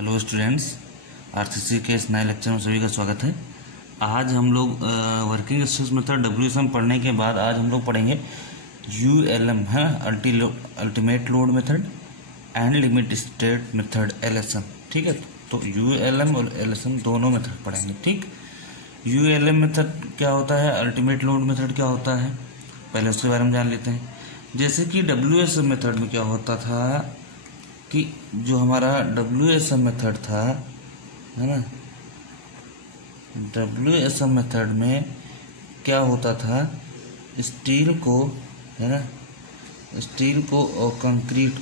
Hello students, RCC के इस नए लेक्चर में सभी का स्वागत है। आज हम लोग वर्किंग स्ट्रेस मेथड WSM पढ़ने के बाद आज हम लोग पढ़ेंगे ULM है, ultimate load method and limit state method LSM। ठीक है, तो ULM और LSM दोनों मेथड पढ़ेंगे। ठीक, ULM मेथड क्या होता है, अल्टीमेट लोड मेथड क्या होता है, पहले उसके बारे में जान लेते हैं। जैसे कि WSM मेथड में क्या होता था कि जो हमारा WSM मेथड था, है ना, WSM मेथड में क्या होता था, स्टील को, है ना, स्टील को और कंक्रीट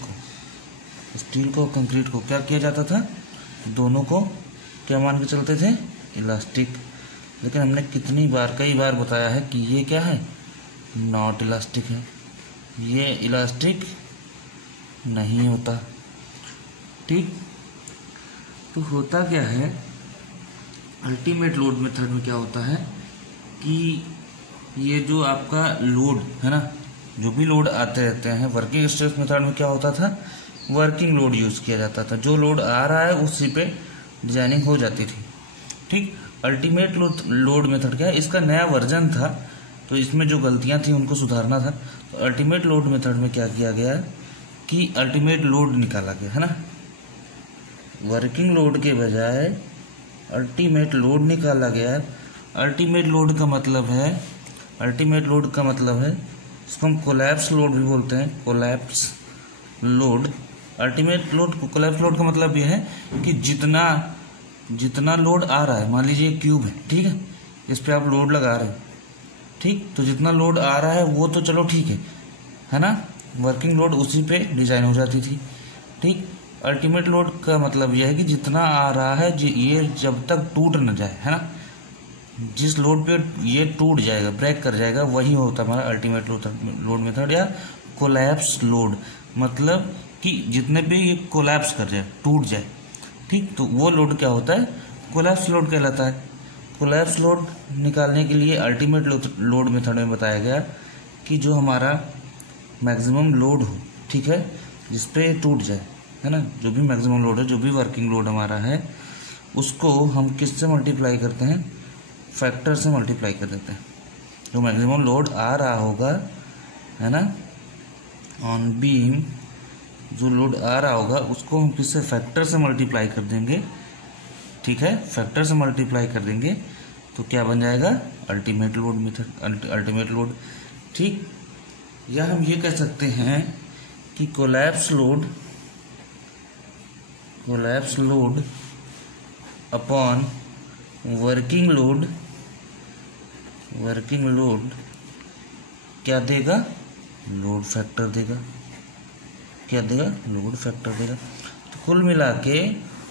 को क्या किया जाता था, दोनों को क्या मान के चलते थे, इलास्टिक। लेकिन हमने कई बार बताया है कि ये क्या है, नॉट इलास्टिक है, ये इलास्टिक नहीं होता। ठीक, तो होता क्या है, अल्टीमेट लोड मेथड में क्या होता है कि ये जो आपका लोड है ना, जो भी लोड आते रहते हैं, वर्किंग स्ट्रेस मेथड में क्या होता था, वर्किंग लोड यूज़ किया जाता था। जो लोड आ रहा है उसी पे डिजाइनिंग हो जाती थी। ठीक, अल्टीमेट लोड मेथड क्या है, इसका नया वर्जन था, तो इसमें जो गलतियां थी उनको सुधारना था। तो अल्टीमेट लोड मेथड में क्या किया गया कि अल्टीमेट लोड निकाला गया, है ना, वर्किंग लोड के बजाय अल्टीमेट लोड निकाला गया है। अल्टीमेट लोड का मतलब है, इसको हम कोलैप्स लोड भी बोलते हैं, collapse load. Ultimate load, collapse load का मतलब यह है कि जितना लोड आ रहा है, मान लीजिए क्यूब है, ठीक है, इस पे आप लोड लगा रहे हो, ठीक, तो जितना लोड आ रहा है वो तो चलो ठीक है ना, वर्किंग लोड उसी पे डिजाइन हो जाती थी। ठीक, अल्टीमेट लोड का मतलब यह है कि जितना आ रहा है ये जब तक टूट न जाए, है ना, जिस लोड पे ये टूट जाएगा, ब्रेक कर जाएगा, वही होता है हमारा अल्टीमेट लोड मेथड। या कोलैप्स लोड, मतलब कि जितने पे ये कोलैप्स कर जाए, टूट जाए, ठीक, तो वो लोड क्या होता है, कोलैप्स लोड कहलाता है। कोलैप्स लोड निकालने के लिए अल्टीमेट लोड मेथड में बताया गया कि जो हमारा मैक्सिमम लोड हो, ठीक है, जिसपे टूट जाए, है ना, जो भी मैक्सिमम लोड है, जो भी वर्किंग लोड हमारा है, उसको हम किससे मल्टीप्लाई करते हैं, फैक्टर से मल्टीप्लाई कर देते हैं। जो मैक्सिमम लोड आ रहा होगा, है ना, ऑन बीम जो लोड आ रहा होगा उसको हम किससे, फैक्टर से मल्टीप्लाई कर देंगे। ठीक है, फैक्टर से मल्टीप्लाई कर देंगे तो क्या बन जाएगा, ultimate load method, ultimate load. ठीक, या हम ये कह सकते हैं कि collapse load upon working load क्या देगा, लोड फैक्टर देगा। क्या देगा, लोड फैक्टर देगा। तो कुल मिला के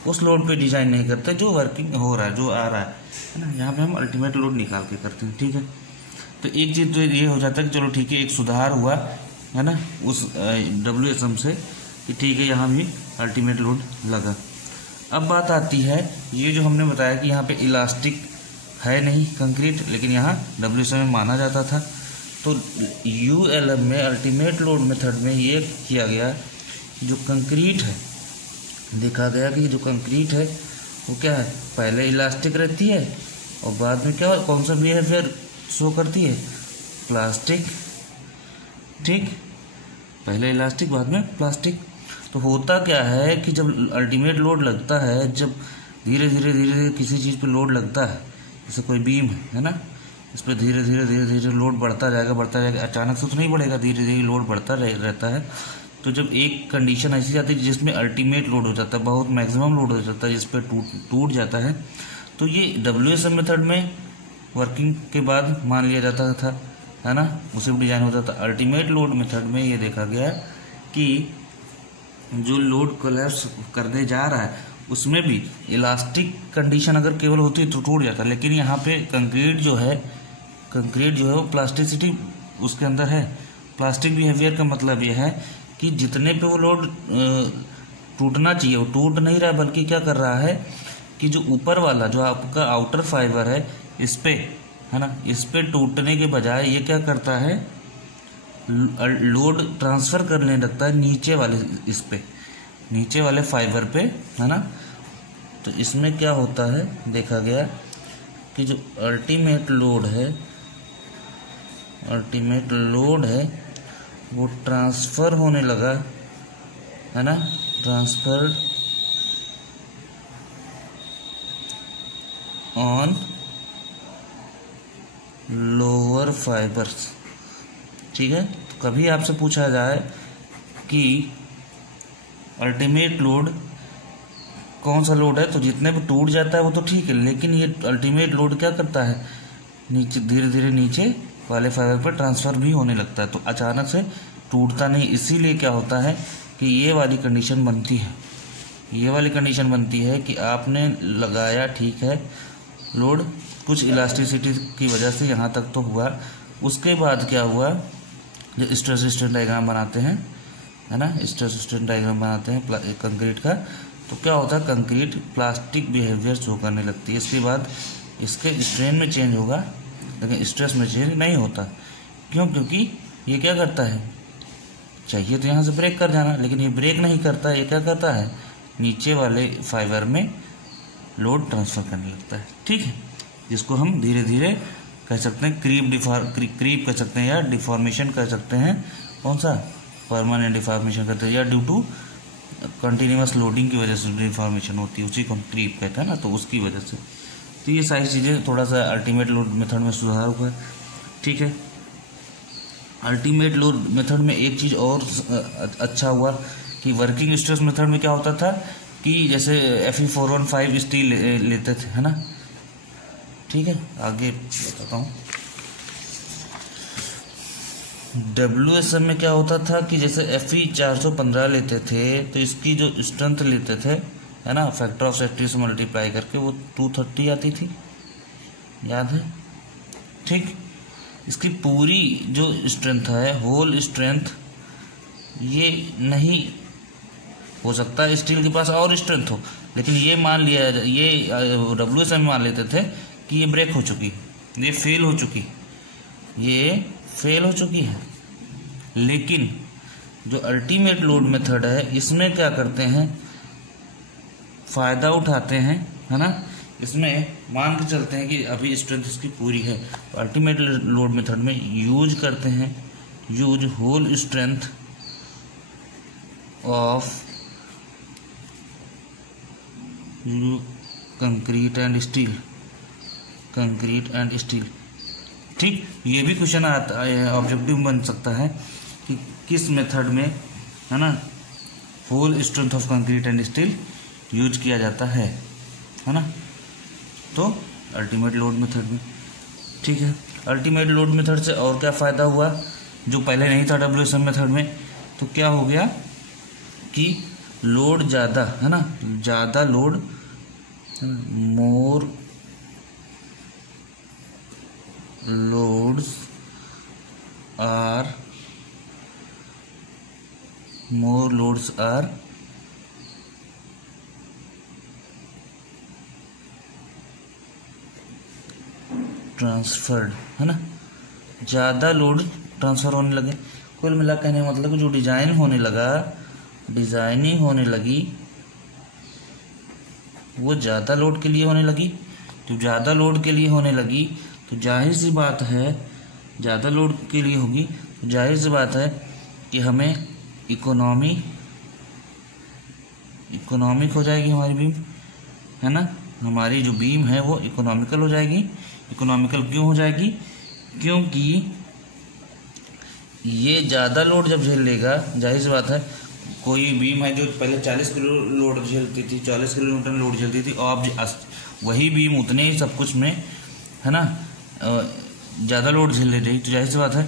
उस लोड पे डिजाइन नहीं करते जो वर्किंग हो रहा है, जो आ रहा है ना, यहाँ पे हम अल्टीमेट लोड निकाल के करते हैं। ठीक है, तो एक चीज तो ये हो जाता है कि चलो ठीक है, एक सुधार हुआ है ना उस WSM से, कि ठीक है यहाँ भी अल्टीमेट लोड लगा। अब बात आती है, ये जो हमने बताया कि यहाँ पे इलास्टिक है नहीं कंक्रीट, लेकिन यहाँ WSM में माना जाता था। तो ULM में, अल्टीमेट लोड मेथड में ये किया गया, जो कंक्रीट है, देखा गया कि जो कंक्रीट है वो क्या है, पहले इलास्टिक रहती है और बाद में क्या, कौन सा बिहेवियर शो करती है, प्लास्टिक। ठीक, पहले इलास्टिक बाद में प्लास्टिक। तो होता क्या है कि जब अल्टीमेट लोड लगता है, जब धीरे धीरे किसी चीज़ पे लोड लगता है, जैसे कोई बीम है ना, इस पर धीरे धीरे लोड बढ़ता जाएगा, अचानक से तो नहीं बढ़ेगा, धीरे धीरे लोड बढ़ता रहता है। तो जब एक कंडीशन ऐसी आती है जिसमें अल्टीमेट लोड हो जाता है, बहुत मैक्सिमम लोड हो जाता है, जिस पर टूट जाता है, तो ये WSM मेथड में वर्किंग के बाद मान लिया जाता था, है ना, उसे भी डिजाइन हो जाता। अल्टीमेट लोड मेथड में ये देखा गया कि जो लोड कोलैप्स करने जा रहा है उसमें भी इलास्टिक कंडीशन अगर केवल होती है तो टूट जाता है, लेकिन यहाँ पे कंक्रीट जो है वो प्लास्टिसिटी उसके अंदर है। प्लास्टिक बिहेवियर का मतलब ये है कि जितने पे वो लोड टूटना चाहिए वो टूट नहीं रहा है, बल्कि क्या कर रहा है कि जो ऊपर वाला, जो आपका आउटर फाइबर है, इस पे, है ना, इस पे टूटने के बजाय ये क्या करता है, लोड ट्रांसफर करने लगता है नीचे वाले, इस पे, नीचे वाले फाइबर पे, है ना, तो इसमें क्या होता है, देखा गया कि जो अल्टीमेट लोड है वो ट्रांसफ़र होने लगा, है ना, ट्रांसफर्ड ऑन लोअर फाइबर्स। ठीक है, तो कभी आपसे पूछा जाए कि अल्टीमेट लोड कौन सा लोड है, तो जितने भी टूट जाता है वो तो ठीक है, लेकिन ये अल्टीमेट लोड क्या करता है, नीचे धीरे धीरे नीचे वाले फाइबर पर ट्रांसफ़र भी होने लगता है, तो अचानक से टूटता नहीं। इसीलिए क्या होता है कि ये वाली कंडीशन बनती है कि आपने लगाया, ठीक है, लोड कुछ इलास्टिसिटी की वजह से यहाँ तक तो हुआ, उसके बाद क्या हुआ, जो स्ट्रेस स्ट्रेन डायग्राम बनाते हैं, है ना, स्ट्रेस स्ट्रेन डायग्राम बनाते हैं कंक्रीट का, तो क्या होता है, कंक्रीट प्लास्टिक बिहेवियर शो करने लगती है। इसके बाद इसके स्ट्रेन में चेंज होगा, लेकिन स्ट्रेस में चेंज नहीं होता। क्यों? क्योंकि ये क्या करता है, चाहिए तो यहाँ से ब्रेक कर जाना, लेकिन ये ब्रेक नहीं करता, ये क्या करता है, नीचे वाले फाइबर में लोड ट्रांसफ़र करने लगता है। ठीक है, जिसको हम धीरे धीरे कह सकते हैं क्रीप कह सकते हैं, या डिफॉर्मेशन कह सकते हैं। कौन सा? परमानेंट डिफॉर्मेशन कहते हैं, या ड्यू टू कंटिन्यूअस लोडिंग की वजह से डिफॉर्मेशन होती है, उसी को हम क्रीप कहते हैं ना, तो उसकी वजह से। तो ये सारी चीज़ें थोड़ा सा अल्टीमेट लोड मेथड में सुधार हुआ है। ठीक है, अल्टीमेट लोड मेथड में एक चीज़ और अच्छा हुआ कि वर्किंग स्ट्रेस मेथड में क्या होता था कि जैसे Fe415 स्टील लेते थे, है ना। ठीक है, आगे बताता हूँ। WSM में क्या होता था कि जैसे Fe415 लेते थे, तो इसकी जो स्ट्रेंथ लेते थे, है ना, फैक्टर ऑफ सेफ्टी से मल्टीप्लाई करके वो 230 आती थी, याद है। ठीक, इसकी पूरी जो स्ट्रेंथ है, होल स्ट्रेंथ, ये नहीं हो सकता स्टील के पास और स्ट्रेंथ हो, लेकिन ये मान लिया, ये WSM मान लेते थे कि ये ब्रेक हो चुकी है, ये फेल हो चुकी है। लेकिन जो अल्टीमेट लोड मेथड है, इसमें क्या करते हैं, फ़ायदा उठाते हैं, है ना। इसमें मान के चलते हैं कि अभी स्ट्रेंथ इसकी पूरी है, तो अल्टीमेट लोड मेथड में यूज करते हैं, use whole strength of concrete and steel. ठीक, ये भी क्वेश्चन आता है, ऑब्जेक्टिव बन सकता है कि किस मेथड में, है ना, whole strength of concrete and steel use किया जाता है ना। तो अल्टीमेट लोड मेथड में। ठीक है, अल्टीमेट लोड मेथड से और क्या फ़ायदा हुआ जो पहले नहीं था WSM मेथड में, तो क्या हो गया कि लोड ज़्यादा, है ना, ज़्यादा load, more loads are transferred, है ना, ज़्यादा लोड ट्रांसफ़र होने लगे। कुल मिला कहने का मतलब जो डिजाइनिंग होने लगी वो ज़्यादा लोड के लिए होने लगी। तो ज़्यादा लोड के लिए होने लगी तो जाहिर सी बात है, ज़्यादा लोड के लिए होगी तो जाहिर सी बात है कि हमें इकोनॉमिक हो जाएगी हमारी बीम, है ना। हमारी जो बीम है वो इकोनॉमिकल हो जाएगी। इकोनॉमिकल क्यों हो जाएगी? क्योंकि ये ज़्यादा लोड जब झेल लेगा, जाहिर सी बात है, कोई बीम है जो पहले 40 किलो लोड झेलती थी, 40 किलोमीटर लोड झेलती थी, और अब वही बीम उतने ही सब कुछ में, है ना, ज़्यादा लोड झेल ले रही, तो जाहिर सी बात है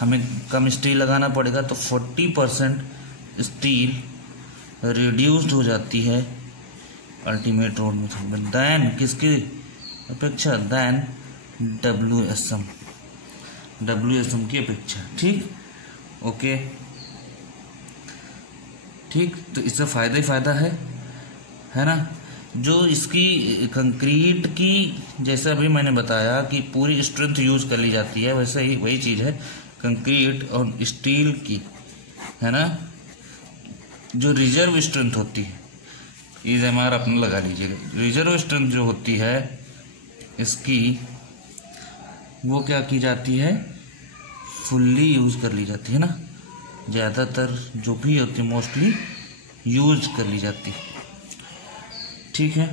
हमें कम स्टील लगाना पड़ेगा। तो 40% स्टील रिड्यूस्ड हो जाती है अल्टीमेट लोड मेथड में, दैन किसकी अपेक्षा, दैन WSM की अपेक्षा। ठीक, ओके, ठीक, तो इससे फ़ायदा ही फ़ायदा है ना। जो इसकी कंक्रीट की, जैसे अभी मैंने बताया कि पूरी स्ट्रेंथ यूज कर ली जाती है, वैसे ही वही चीज़ है कंक्रीट और स्टील की, है ना। जो रिजर्व स्ट्रेंथ होती है, इज एम आर अपना लगा लीजिएगा। रिजर्व स्ट्रेंथ जो होती है इसकी वो क्या की जाती है, फुल्ली यूज कर ली जाती है ना, ज़्यादातर जो भी होती है मोस्टली यूज कर ली जाती है। ठीक है,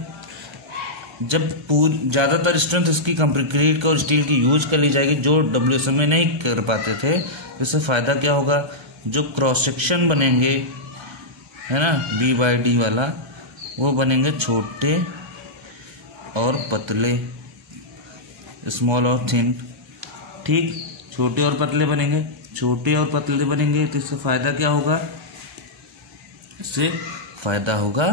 जब ज़्यादातर स्ट्रेंथ इसकी कंक्रीट का और स्टील की यूज कर ली जाएगी जो WSM में नहीं कर पाते थे, इससे फ़ायदा क्या होगा, जो क्रॉस सेक्शन बनेंगे है ना B/D वाला, वो बनेंगे छोटे और पतले, स्मॉल और थिन। ठीक, छोटे और पतले बनेंगे, छोटे और पतले बनेंगे तो इससे फ़ायदा क्या होगा, इससे फ़ायदा होगा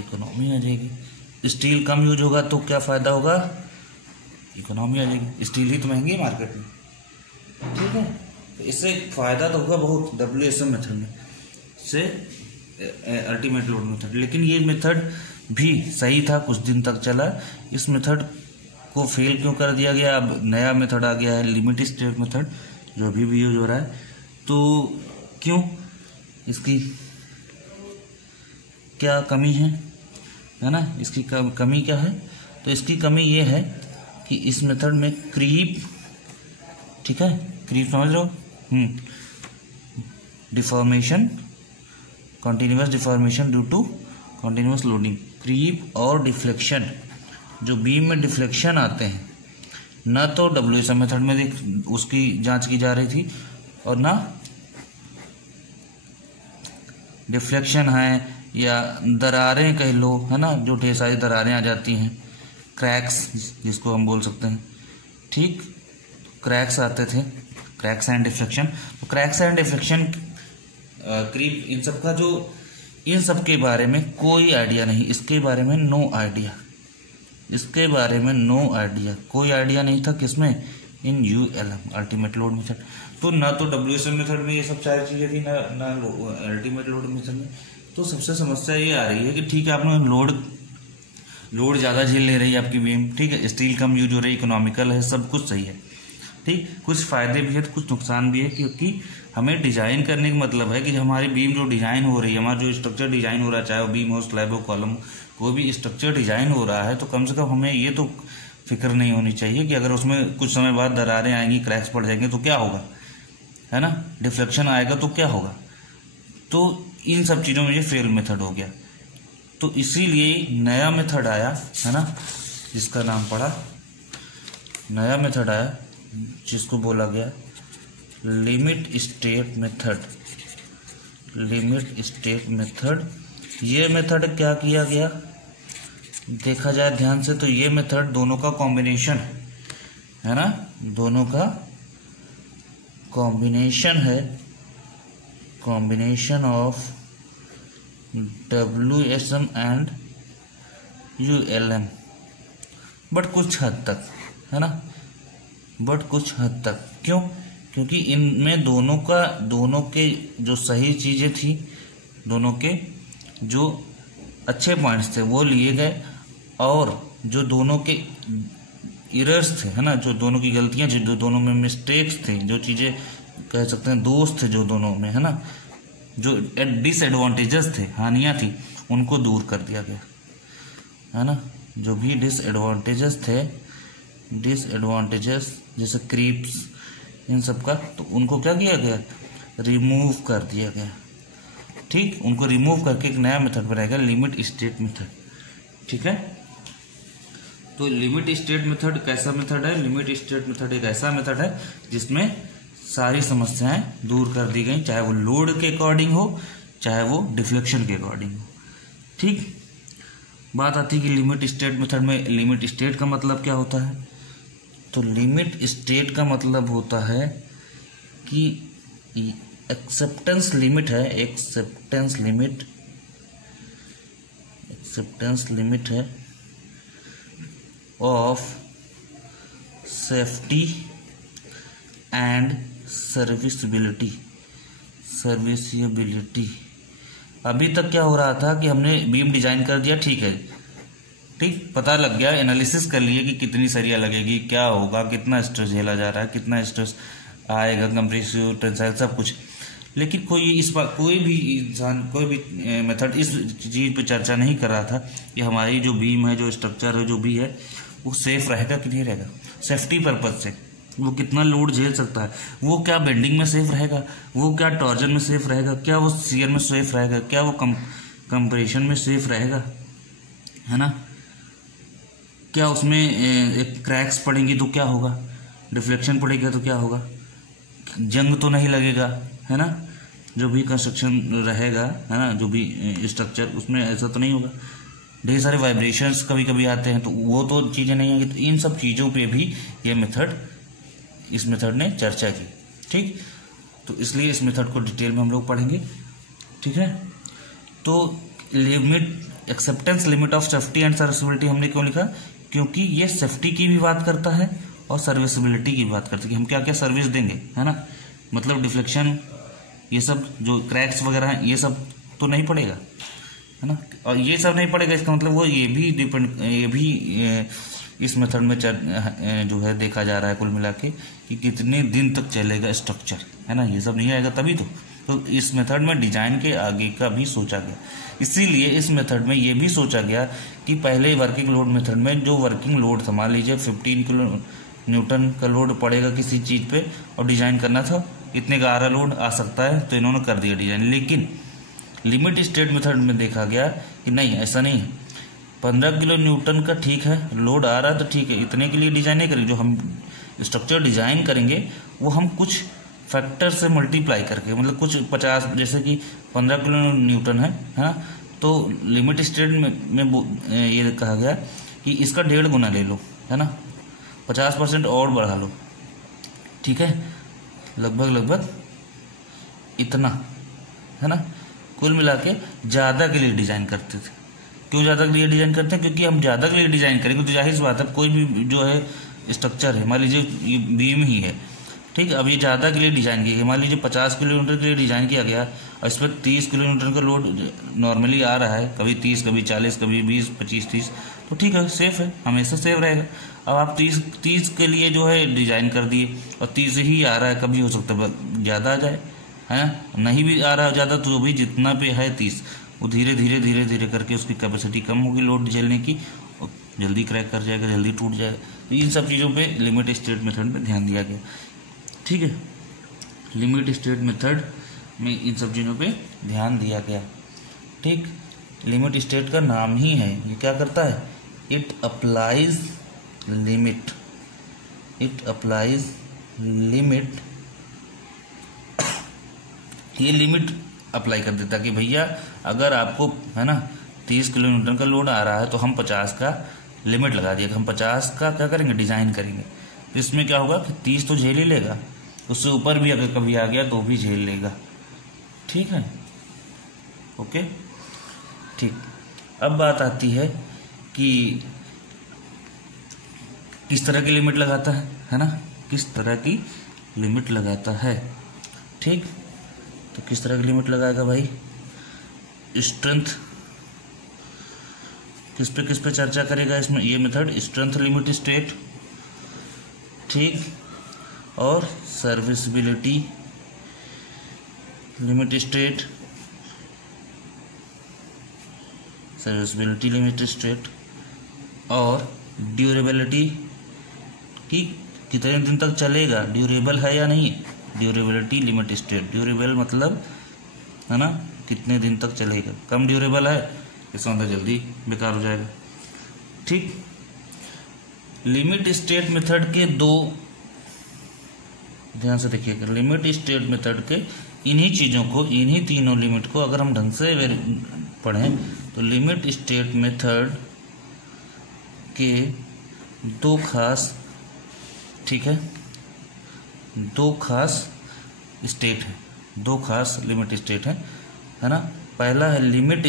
इकोनॉमी आ जाएगी। स्टील कम यूज होगा तो क्या फ़ायदा होगा, इकोनॉमी आ जाएगी। स्टील ही तो महंगी है मार्केट में। ठीक है, तो इससे फ़ायदा तो होगा बहुत WSM मेथड में से अल्टीमेट लोड मेथड। लेकिन ये मेथड भी सही था, कुछ दिन तक चला। इस मेथड को फेल क्यों कर दिया गया, अब नया मेथड आ गया है लिमिट स्टेट मेथड जो अभी भी यूज हो रहा है। तो क्यों, इसकी क्या कमी है ना, इसकी कमी क्या है, तो इसकी कमी ये है कि इस मेथड में क्रीप, ठीक है, क्रीप समझ लो, deformation, continuous deformation due to continuous loading, creep और डिफ्लेक्शन, जो बीम में डिफ्लेक्शन आते हैं, न तो WSM मेथड में उसकी जांच की जा रही थी और ना डिफ्लेक्शन है या दरारें कह लो, है ना, जो ढेर सारी दरारें आ जाती हैं, क्रैक्स जिसको हम बोल सकते हैं। ठीक, क्रैक्स आते थे, क्रैक्स एंड डिफ्लेक्शन। तो क्रैक्स एंड डिफ्लेक्शन, क्रीप, इन सब के बारे में कोई आइडिया नहीं, इसके बारे में नो आइडिया, इसके बारे में नो आइडिया, कोई आइडिया नहीं था किसमें, इन ULM अल्टीमेट लोड मेथड। तो ना तो WSM मेथड में ये सब सारी चीज़ें थी, ना अल्टीमेट लोड मेथड में। तो सबसे समस्या ये आ रही है कि ठीक है, आपने लोड ज़्यादा झेल ले रही है आपकी बीम, ठीक है, स्टील कम यूज हो रही है, इकोनॉमिकल है, सब कुछ सही है। ठीक, कुछ फ़ायदे भी है तो कुछ नुकसान भी है, क्योंकि हमें डिज़ाइन करने का मतलब है कि हमारी बीम जो डिज़ाइन हो रही है, हमारा जो स्ट्रक्चर डिज़ाइन हो रहा है, चाहे वो बीम हो, स्लैब हो, कॉलम हो, कोई भी स्ट्रक्चर डिज़ाइन हो रहा है, तो कम से कम हमें ये तो फिक्र नहीं होनी चाहिए कि अगर उसमें कुछ समय बाद दरारें आएंगी, क्रैक्स पड़ जाएंगे तो क्या होगा, है ना, डिफ्लेक्शन आएगा तो क्या होगा। तो इन सब चीज़ों में ये फेल मेथड हो गया। तो इसीलिए नया मेथड आया, है ना, जिसका नाम पड़ा, नया मेथड आया जिसको बोला गया limit state method. Limit state method, ये मेथड क्या किया गया, देखा जाए ध्यान से तो ये मेथड दोनों का कॉम्बिनेशन है ना, दोनों का कॉम्बिनेशन है, combination of WSM and ULM, but कुछ हद तक, है ना, बट कुछ हद तक। क्यों, क्योंकि इनमें दोनों के जो सही चीज़ें थी, दोनों के जो अच्छे पॉइंट्स थे वो लिए गए, और जो दोनों के इरर्स थे, है ना, जो दोनों की गलतियां, जो दोनों में मिस्टेक्स थे, जो चीज़ें कह सकते हैं दोष थे जो दोनों में, है ना, जो डिसएडवांटेजेस थे, हानियां थी, उनको दूर कर दिया गया, है ना। जो भी डिसएडवांटेजेस थे, डिसएडवांटेजेस जैसे क्रीप्स, इन सब का, तो उनको क्या किया गया, रिमूव कर दिया गया। ठीक, उनको रिमूव करके एक नया मेथड बनाया गया, लिमिट स्टेट मेथड। ठीक है, तो लिमिट स्टेट मेथड कैसा मेथड है, लिमिट स्टेट मेथड एक ऐसा मेथड है जिसमें सारी समस्याएं दूर कर दी गई, चाहे वो लोड के अकॉर्डिंग हो, चाहे वो डिफ्लेक्शन के अकॉर्डिंग हो। ठीक, बात आती है कि लिमिट स्टेट मेथड में लिमिट स्टेट का मतलब क्या होता है। तो लिमिट स्टेट का मतलब होता है कि एक्सेप्टेंस लिमिट है, एक्सेप्टेंस लिमिट है ऑफ सेफ्टी एंड सर्विसिबिलिटी। अभी तक क्या हो रहा था कि हमने बीम डिजाइन कर दिया, ठीक है, ठीक, पता लग गया, एनालिसिस कर लिए कि कितनी सरिया लगेगी, क्या होगा, कितना स्ट्रेस झेला जा रहा है, कितना स्ट्रेस आएगा, कंप्रेसिव, टेंसाइल, सब कुछ। लेकिन कोई इस बात, कोई भी इंसान, कोई भी मेथड इस चीज़ पे चर्चा नहीं कर रहा था कि हमारी जो बीम है, जो स्ट्रक्चर है, जो भी है, वो सेफ रहेगा कि नहीं रहेगा। सेफ्टी पर्पज से वो कितना लोड झेल सकता है, वो क्या बेंडिंग में सेफ रहेगा, वो क्या टॉर्जन में सेफ रहेगा, क्या वो शियर में सेफ रहेगा, क्या वो कंप्रेशन में सेफ रहेगा, है ना। क्या उसमें एक क्रैक्स पड़ेंगी तो क्या होगा, डिफ्लेक्शन पड़ेगा तो क्या होगा, जंग तो नहीं लगेगा, है ना। जो भी कंस्ट्रक्शन रहेगा, है ना, जो भी स्ट्रक्चर, उसमें ऐसा तो नहीं होगा। ढेर सारे वाइब्रेशंस कभी कभी आते हैं, तो वो तो चीज़ें नहीं आएंगी। तो इन सब चीज़ों पे भी ये मेथड, इस मेथड ने चर्चा की। ठीक, तो इसलिए इस मेथड को डिटेल में हम लोग पढ़ेंगे। ठीक है, तो limit, acceptance limit of safety and serviceability हमने क्यों लिखा, क्योंकि ये सेफ्टी की भी बात करता है और सर्विसिबिलिटी की बात करता है कि हम क्या क्या सर्विस देंगे, है ना। मतलब डिफ्लेक्शन, ये सब जो क्रैक्स वगैरह हैं, ये सब तो नहीं पड़ेगा, है ना। और ये सब नहीं पड़ेगा, इसका मतलब वो ये भी डिपेंड, ये भी इस मेथड में जो है देखा जा रहा है कुल मिला के कि कितने दिन तक चलेगा स्ट्रक्चर, है ना। ये सब नहीं आएगा तभी तो इस मेथड में डिजाइन के आगे का भी सोचा गया। इसीलिए इस मेथड में ये भी सोचा गया कि पहले वर्किंग लोड मेथड में जो वर्किंग लोड था, मान लीजिए 15 किलो न्यूटन का लोड पड़ेगा किसी चीज़ पे और डिजाइन करना था, इतने का आरा लोड आ सकता है, तो इन्होंने कर दिया डिजाइन। लेकिन लिमिट स्टेट मेथड में देखा गया कि नहीं, ऐसा नहीं है। 15 किलो न्यूटन का ठीक है, लोड आ रहा है तो ठीक है, इतने के लिए डिजाइन नहीं करेंगे। जो हम स्ट्रक्चर डिजाइन करेंगे वो हम कुछ फैक्टर से मल्टीप्लाई करके, मतलब कुछ 50, जैसे कि 15 किलो न्यूटन है ना, तो लिमिट स्टेट में ये कहा गया कि इसका 1.5 गुना ले लो, है ना, 50% और बढ़ा लो, ठीक है, लगभग इतना, है ना। कुल मिला के ज़्यादा के लिए डिज़ाइन करते थे। क्यों ज़्यादा के लिए डिज़ाइन करते हैं, क्योंकि हम ज़्यादा के लिए डिज़ाइन करेंगे तो जाहिर सी बात है, कोई भी जो है स्ट्रक्चर है, मान लीजिए ये बीम ही है, ठीक है, अब ये ज़्यादा के लिए डिज़ाइन किया, मान लीजिए 50 किलोमीटर के लिए डिज़ाइन किया गया और इस पर 30 किलोमीटर का लोड नॉर्मली आ रहा है, कभी 30, कभी 40, कभी 20, 25, 30, तो ठीक है, सेफ है, हमेशा सेफ रहेगा। अब आप 30 के लिए जो है डिज़ाइन कर दिए और 30 ही आ रहा है, कभी हो सकता है ज़्यादा आ जाए, है, नहीं भी आ रहा है ज़्यादा, तो भी जितना पे है 30, वो धीरे धीरे करके उसकी कैपेसिटी कम होगी लोड झेलने की, और जल्दी क्रैक कर जाएगा, जल्दी टूट जाएगा। तो इन सब चीज़ों पे लिमिट स्टेट मेथड पे ध्यान दिया गया। ठीक है, लिमिट स्टेट मेथड में इन सब चीज़ों पे ध्यान दिया गया। ठीक, लिमिट स्टेट का नाम ही है, ये क्या करता है, it applies limit, it applies limit, ये लिमिट अप्लाई कर देता कि भैया अगर आपको, है ना, 30 किलोमीटर का लोड आ रहा है तो हम 50 का लिमिट लगा दिया, हम 50 का क्या करेंगे, डिज़ाइन करेंगे। तो इसमें क्या होगा कि 30 तो झेल ही लेगा, उससे ऊपर भी अगर कभी आ गया तो भी झेल लेगा। ठीक है, ओके, ठीक। अब बात आती है कि किस तरह की लिमिट लगाता है ना, किस तरह की लिमिट लगाता है। ठीक, तो किस तरह की लिमिट लगाएगा भाई, स्ट्रेंथ, किस पे चर्चा करेगा इसमें, ये मेथड स्ट्रेंथ लिमिट स्टेट, ठीक, और serviceability limit state, serviceability limit state, और ड्यूरेबिलिटी कि कितने दिन तक चलेगा, ड्यूरेबल है या नहीं, ड्यूरेबिलिटी लिमिट स्टेट। ड्यूरेबल मतलब, है ना, कितने दिन तक चलेगा, कम ड्यूरेबल है इसका मतलब जल्दी बेकार हो जाएगा। ठीक, लिमिट स्टेट मेथड के दो, ध्यान से देखिएगा, लिमिट स्टेट मेथड के इन्हीं चीज़ों को, इन्हीं तीनों लिमिट को अगर हम ढंग से पढ़ें तो लिमिट स्टेट मेथड के दो खास, ठीक है, दो खास स्टेट है, दो खास लिमिट स्टेट है ना। पहला है लिमिट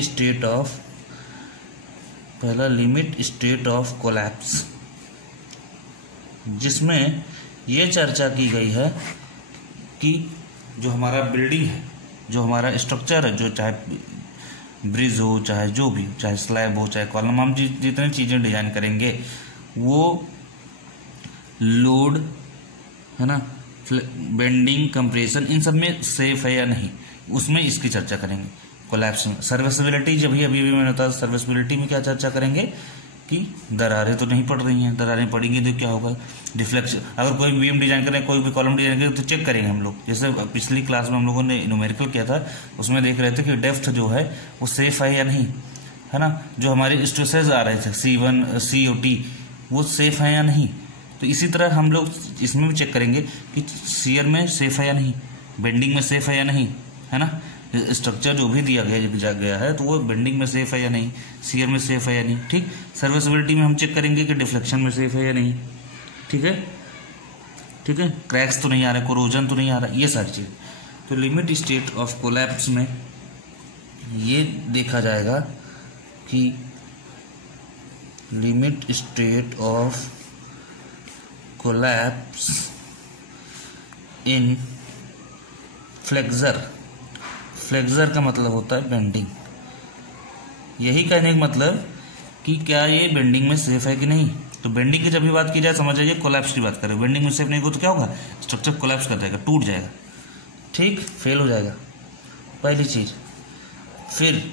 स्टेट ऑफ कोलैप्स, जिसमें यह चर्चा की गई है कि जो हमारा बिल्डिंग है, जो हमारा स्ट्रक्चर है, जो चाहे ब्रिज हो, चाहे जो भी, चाहे स्लैब हो, चाहे कॉलम, हम जितनी चीज़ें डिजाइन करेंगे वो लोड, है ना, बेंडिंग, कंप्रेशन, इन सब में सेफ है या नहीं, उसमें इसकी चर्चा करेंगे। कोलैप्स में सर्विसिबिलिटी, जब ही अभी मैंने बताया सर्विसिबिलिटी में क्या चर्चा करेंगे कि दरारें तो नहीं पड़ रही हैं, दरारें पड़ेंगी तो क्या होगा, डिफ्लेक्शन। अगर कोई बीम डिजाइन करें, कोई भी कॉलम डिजाइन करें तो चेक करेंगे हम लोग। जैसे पिछली क्लास में हम लोगों ने न्यूमेरिकल किया था, उसमें देख रहे थे कि डेप्थ जो है वो सेफ है या नहीं, है ना। जो हमारे स्ट्रेसेस आ रहे थे C1 COT, वो सेफ है या नहीं। तो इसी तरह हम लोग इसमें भी चेक करेंगे कि शियर में सेफ है या नहीं, बेंडिंग में सेफ है या नहीं, है ना। स्ट्रक्चर जो भी दिया गया है तो वो बेंडिंग में सेफ है या नहीं, शियर में सेफ है या नहीं। ठीक, सर्विसिबिलिटी में हम चेक करेंगे कि डिफ्लेक्शन में सेफ है या नहीं। ठीक है, ठीक है, क्रैक्स तो नहीं आ रहा, कोरोजन तो नहीं आ रहा, ये सारी चीज। तो लिमिट स्टेट ऑफ कोलैप्स में ये देखा जाएगा कि limit state of collapse in flexor. Flexor का मतलब होता है बेंडिंग। यही कहने का मतलब कि क्या ये बेंडिंग में सेफ है कि नहीं। तो बेंडिंग की जब भी बात की जाए समझ जाइए कोलैप्स की बात करें। बेंडिंग में सेफ नहीं हो तो क्या होगा, स्ट्रक्चर कोलैप्स कर जाएगा, टूट जाएगा, ठीक, फेल हो जाएगा, पहली चीज। फिर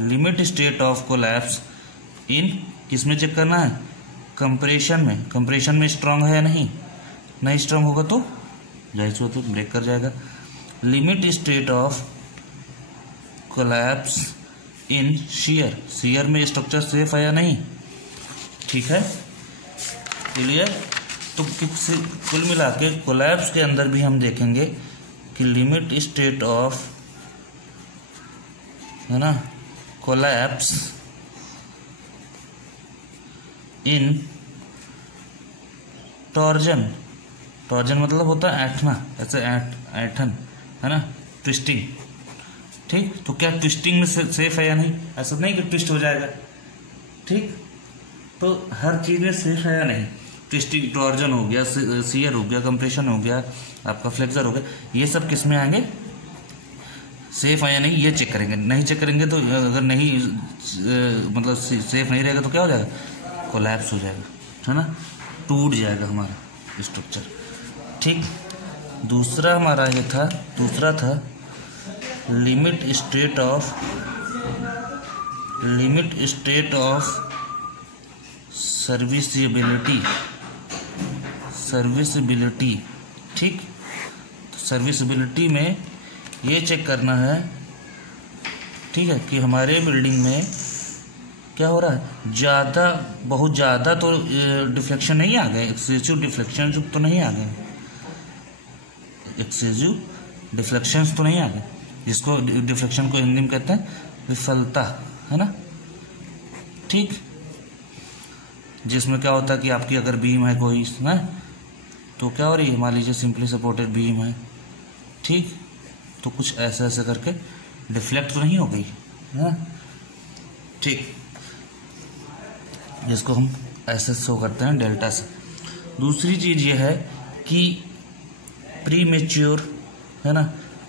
लिमिट स्टेट ऑफ कोलैप्स इन किसमें चेक करना है, कंप्रेशन में। कंप्रेशन में स्ट्रांग है या नहीं, नहीं स्ट्रांग होगा तो जाहिर सी बात है ब्रेक कर जाएगा। Limit state of collapse in shear. Shear में स्ट्रक्चर सेफ है या नहीं, ठीक है, क्लियर। तो कुल मिला के कोलैप्स के अंदर भी हम देखेंगे कि लिमिट स्टेट ऑफ, है ना, कोलैप्स इन टॉर्जन। टॉर्जन मतलब होता है ऐंठना, ऐसे ऐंठन, है ना, ट्विस्टिंग। ठीक, तो क्या ट्विस्टिंग में सेफ है या नहीं, ऐसा नहीं कि ट्विस्ट हो जाएगा। ठीक, तो हर चीज में सेफ है या नहीं, ट्विस्टिंग, टॉर्जन हो गया, शियर हो गया, कंप्रेशन हो गया, आपका फ्लेक्सर हो गया, ये सब किस में आएंगे, सेफ है या नहीं, ये चेक करेंगे। नहीं चेक करेंगे तो अगर नहीं मतलब सेफ नहीं रहेगा तो क्या हो जाएगा, कोलैप्स हो जाएगा, है ना, टूट जाएगा हमारा स्ट्रक्चर। ठीक, दूसरा हमारा ये था, दूसरा था लिमिट स्टेट ऑफ सर्विसिबिलिटी। ठीक, तो सर्विसिबिलिटी में ये चेक करना है, ठीक है, कि हमारे बिल्डिंग में क्या हो रहा है, ज़्यादा, बहुत ज़्यादा तो डिफ्लेक्शन नहीं आ गए, एक्सेसिव डिफ्लेक्शन तो नहीं आ गए, एक्सेसिव डिफ्लेक्शंस तो नहीं आ गए, जिसको डिफ्लेक्शन को हिंदी में कहते हैं विफलता, है ना। ठीक, जिसमें क्या होता है कि आपकी अगर बीम है कोई ना, तो क्या हो रही है, मान लीजिए सिंपली सपोर्टेड बीम है, ठीक, तो कुछ ऐसा ऐसा करके डिफ्लेक्ट तो नहीं हो गई, है, ठीक, जिसको हम ऐसे शो करते हैं डेल्टा से। दूसरी चीज ये है कि प्री मेच्योर, है ना,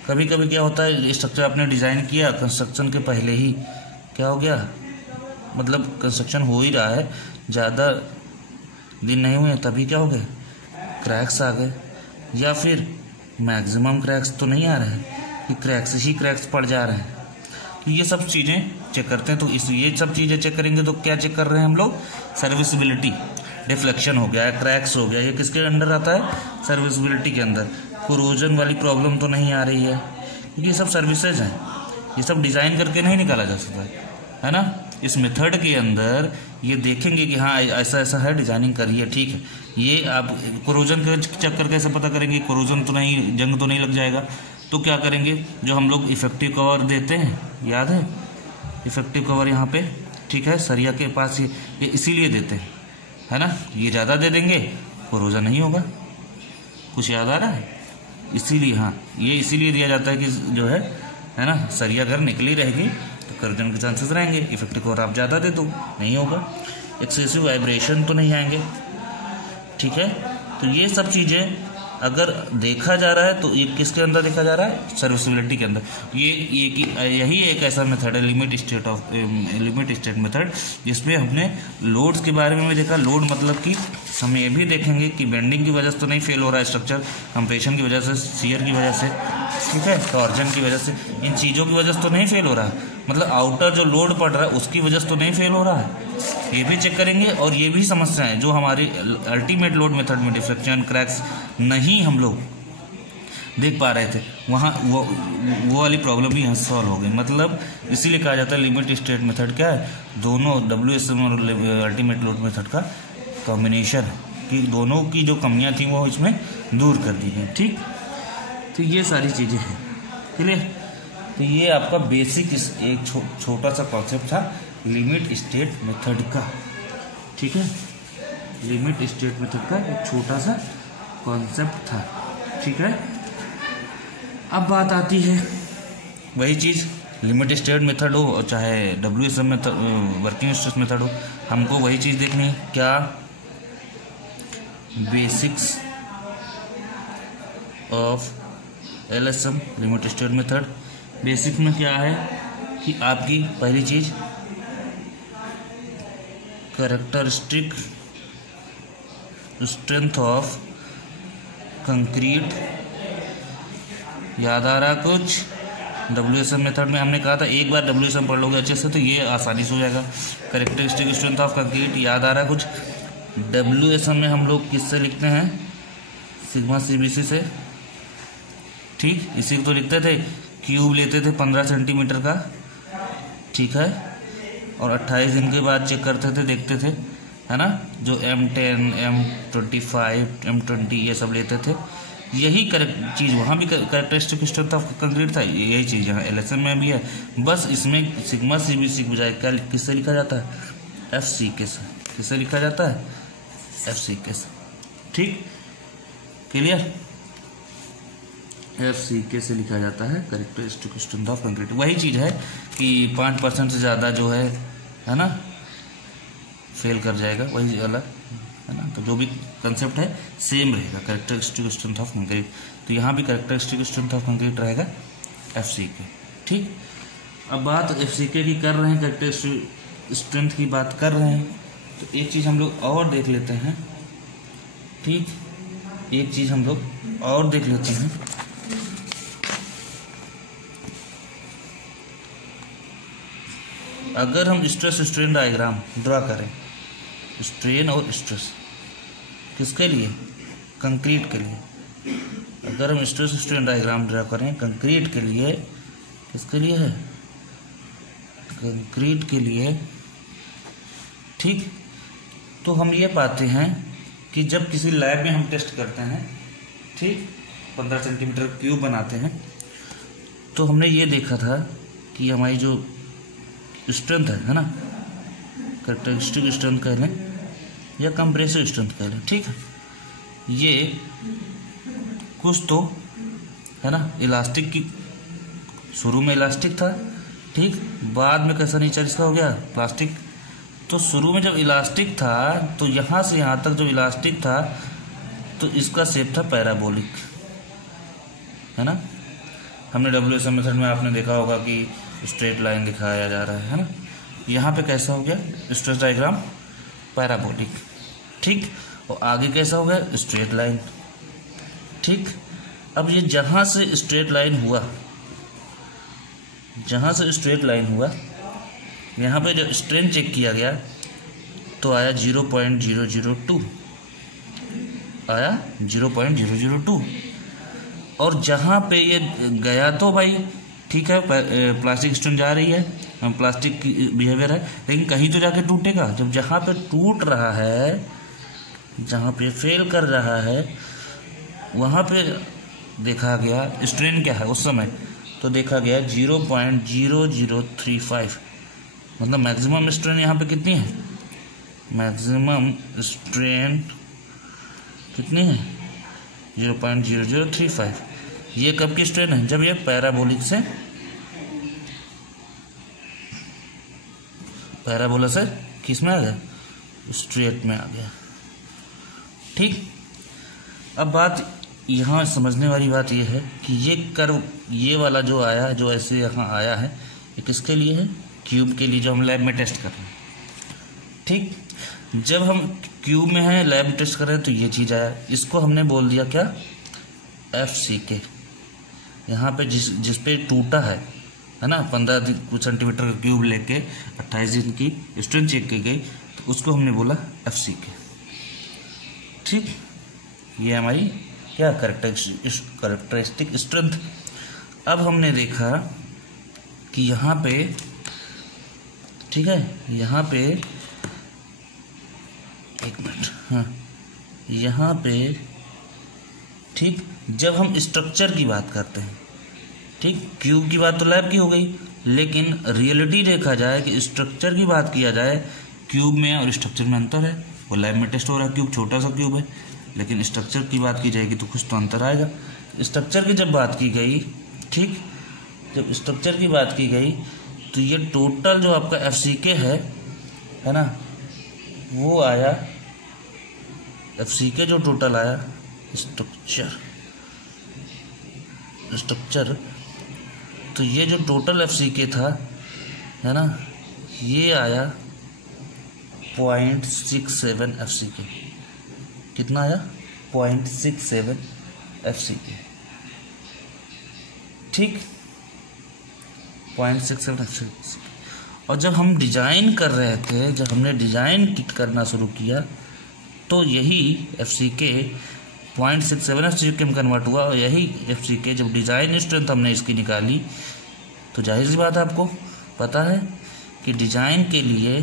कभी कभी क्या होता है, स्ट्रक्चर आपने डिजाइन किया, कंस्ट्रक्शन के पहले ही क्या हो गया, मतलब कंस्ट्रक्शन हो ही रहा है, ज़्यादा दिन नहीं हुए तभी क्या हो गए, क्रैक्स आ गए, या फिर मैक्सिमम क्रैक्स तो नहीं आ रहे हैं कि क्रैक्स ही क्रैक्स पड़ जा रहे हैं। तो ये सब चीज़ें चेक करते हैं। तो ये सब चीज़ें चेक करेंगे तो क्या चेक कर रहे हैं हम लोग, सर्विसिबिलिटी। डिफ्लेक्शन हो गया, क्रैक्स हो गया, ये किसके अंडर आता है, सर्विसिबिलिटी के अंदर। कोरोजन वाली प्रॉब्लम तो नहीं आ रही है, क्योंकि ये सब सर्विसेज हैं, ये सब डिज़ाइन करके नहीं निकाला जा सकता है ना। इस मेथड के अंदर ये देखेंगे कि हाँ ऐसा ऐसा है, डिजाइनिंग करिए, ठीक है। ये आप कोरोजन का चक्कर कैसे पता करेंगे, कोरोजन तो नहीं, जंग तो नहीं लग जाएगा, तो क्या करेंगे, जो हम लोग इफेक्टिव कवर देते हैं, याद है इफेक्टिव कवर यहाँ पे, ठीक है, सरिया के पास ये इसीलिए देते हैं, है ना, ये ज़्यादा दे देंगे कोरोजन नहीं होगा। कुछ याद आ रहा है, इसीलिए, हाँ, ये इसीलिए दिया जाता है कि जो है ना, सरिया अगर निकली रहेगी तो कोरोजन के चांसेस रहेंगे। इफेक्टिव कवर आप ज़्यादा दे दो, नहीं होगा। एक्सेसिव वाइब्रेशन तो नहीं आएंगे, ठीक है। तो ये सब चीज़ें अगर देखा जा रहा है तो ये किसके अंदर देखा जा रहा है, सर्विसिबिलिटी के अंदर। यही एक ऐसा मेथड है लिमिट स्टेट मेथड, जिसमें हमने लोड्स के बारे में देखा। लोड मतलब कि हम ये भी देखेंगे कि बेंडिंग की वजह से तो नहीं फेल हो रहा है स्ट्रक्चर, कंप्रेशन की वजह से, शियर की वजह से, ठीक है, टॉर्जन की वजह से, इन चीज़ों की वजह से तो नहीं फेल हो रहा है, मतलब आउटर जो लोड पड़ रहा है उसकी वजह से तो नहीं फेल हो रहा है। ये भी चेक करेंगे और ये भी समस्याएं जो हमारी अल्टीमेट लोड मेथड में डिफ्लेक्शन, क्रैक्स नहीं हम लोग देख पा रहे थे, वहाँ वो वाली प्रॉब्लम भी यहाँ सॉल्व हो गई। मतलब इसीलिए कहा जाता है लिमिट स्टेट मेथड क्या है, दोनों WSM और अल्टीमेट लोड मेथड का कॉम्बिनेशन है कि दोनों की जो कमियां थी वो इसमें दूर कर दी गई। ठीक, तो ये सारी चीज़ें हैं, क्लियर। तो ये आपका बेसिक एक छोटा सा कॉन्सेप्ट था लिमिट स्टेट मेथड का, ठीक है, लिमिट स्टेट मेथड का एक छोटा सा कॉन्सेप्ट था, ठीक है। अब बात आती है वही चीज़, लिमिट स्टेट मेथड हो और चाहे WSM method, working stress method हो, हमको वही चीज़ देखनी है, क्या basics of LSM limit state method. Basic में क्या है कि आपकी पहली चीज़ कैरेक्टरिस्टिक स्ट्रेंथ ऑफ कंक्रीट, याद आ रहा कुछ। WSM मेथड में हमने कहा था एक बार WSM पढ़ लोगे अच्छे से तो ये आसानी से हो जाएगा। कैरेक्टरिस्टिक स्ट्रेंथ ऑफ कंक्रीट याद आ रहा कुछ। WSM में हम लोग किससे लिखते हैं, सिग्मा CBC से, ठीक, इसी को तो लिखते थे, क्यूब लेते थे 15 सेंटीमीटर का, ठीक है, और 28 दिन के बाद चेक करते थे, देखते थे, है ना, जो M10, M25, M20 ये सब लेते थे। यही करेक्ट चीज़ वहाँ भी कैरेक्टरिस्टिक स्ट्रेंथ ऑफ कंक्रीट था, यही चीज़ यहाँ LSM में भी है, बस इसमें सिग्मा CBC की बजाय क्या किससे लिखा जाता है, FCK से। किससे लिखा जाता है, FCK से, ठीक, क्लियर, FCK से लिखा जाता है कैरेक्टरिस्टिक स्ट्रेंथ ऑफ कंक्रीट। वही चीज़ है कि 5% से ज़्यादा जो है ना, फेल कर जाएगा, वही अलग है ना। तो जो भी कंसेप्ट है सेम रहेगा, कैरेक्टरिस्टिक स्ट्रेंथ ऑफ कंक्रीट। तो यहाँ भी कैरेक्टरिस्टिक स्ट्रेंथ ऑफ कंक्रीट रहेगा FCK, ठीक। अब बात FCK की कर रहे हैं, कैरेक्टरिस्टिक स्ट्रेंथ की बात कर रहे हैं, तो एक चीज़ हम लोग और देख लेते हैं, ठीक, एक चीज़ हम लोग और देख लेते हैं। अगर हम स्ट्रेस स्ट्रेन डायग्राम ड्रा करें, स्ट्रेन और स्ट्रेस किसके लिए, कंक्रीट के लिए, अगर हम स्ट्रेस स्ट्रेन डायग्राम ड्रा करें कंक्रीट के लिए, किसके लिए है, कंक्रीट के लिए, ठीक, तो हम ये पाते हैं कि जब किसी लैब में हम टेस्ट करते हैं, ठीक, 15 सेंटीमीटर क्यूब बनाते हैं, तो हमने ये देखा था कि हमारी जो स्ट्रेंथ है ना, कैरेक्टरिस्टिक स्ट्रेंथ कह लें या कंप्रेसिव स्ट्रेंथ कह लें, ठीक है, ये कुछ तो है ना, इलास्टिक की, शुरू में इलास्टिक था, ठीक, बाद में कैसा नेचर इसका हो गया, प्लास्टिक। तो शुरू में जब इलास्टिक था तो यहाँ से यहाँ तक जो इलास्टिक था तो इसका शेप था पैराबोलिक, है ना। हमने WSM मेथड में आपने देखा होगा कि स्ट्रेट लाइन दिखाया जा रहा है ना, यहाँ पे कैसा हो गया स्ट्रेस डायग्राम पैराबोलिक, ठीक, और आगे कैसा हो गया स्ट्रेट लाइन, ठीक। अब ये जहाँ से स्ट्रेट लाइन हुआ, जहाँ से स्ट्रेट लाइन हुआ, यहाँ पे जब स्ट्रेन चेक किया गया तो आया 0.002, आया 0.002, और जहाँ पे ये गया तो भाई ठीक है, प्लास्टिक स्ट्रेन जा रही है, प्लास्टिक की बिहेवियर है, लेकिन कहीं तो जाके टूटेगा। जब जहाँ पे टूट रहा है, जहाँ पे फेल कर रहा है, वहाँ पे देखा गया स्ट्रेन क्या है उस समय, तो देखा गया 0.0035, मतलब मैक्सिमम स्ट्रेन यहाँ पे कितनी है, मैक्सिमम स्ट्रेन कितनी है 0.0035। ये कब की स्ट्रेन है, जब ये पैराबोलिक से, पैराबोला से किस में आ गया, स्ट्रेट में आ गया, ठीक। अब बात यहाँ समझने वाली बात ये है कि ये कर्व, ये वाला जो आया, जो ऐसे यहाँ आया है, ये किसके लिए है, क्यूब के लिए, जो हम लैब में टेस्ट कर रहे हैं, ठीक। जब हम क्यूब में है, लैब टेस्ट कर रहे हैं तो ये चीज़ आया, इसको हमने बोल दिया क्या, FCK। यहाँ पे जिस पे टूटा है ना, 15 सेंटीमीटर क्यूब लेके 28 दिन की स्ट्रेंथ चेक की गई, तो उसको हमने बोला FCK। ठीक, ये हमारी क्या करेक्टरिस्टिक स्ट्रेंथ। अब हमने देखा कि यहाँ पे, ठीक है, यहाँ पे एक मिनट, हाँ, यहाँ पे ठीक, जब हम स्ट्रक्चर की बात करते हैं, ठीक, क्यूब की बात तो लैब की हो गई, लेकिन रियलिटी देखा जाए कि स्ट्रक्चर की बात किया जाए, क्यूब में और स्ट्रक्चर में अंतर है। वो लैब में टेस्ट हो रहा है, क्यूब छोटा सा क्यूब है, लेकिन स्ट्रक्चर की बात की जाएगी तो कुछ तो अंतर आएगा। स्ट्रक्चर की जब बात की गई, ठीक, जब स्ट्रक्चर की बात की गई तो ये टोटल जो आपका FCK है ना, वो आया, FCK जो टोटल आया स्ट्रक्चर, तो ये जो टोटल FCK था, है ना, ये आया 0.67 FCK। कितना आया, 0.67 FCK। ठीक, 0.67 FCK। और जब हम डिजाइन कर रहे थे, जब हमने डिजाइन करना शुरू किया, तो यही FCK 0.67 FCK में कन्वर्ट हुआ, और यही FCK जब डिजाइन स्ट्रेंथ हमने इसकी निकाली, तो जाहिर सी बात है, आपको पता है कि डिजाइन के लिए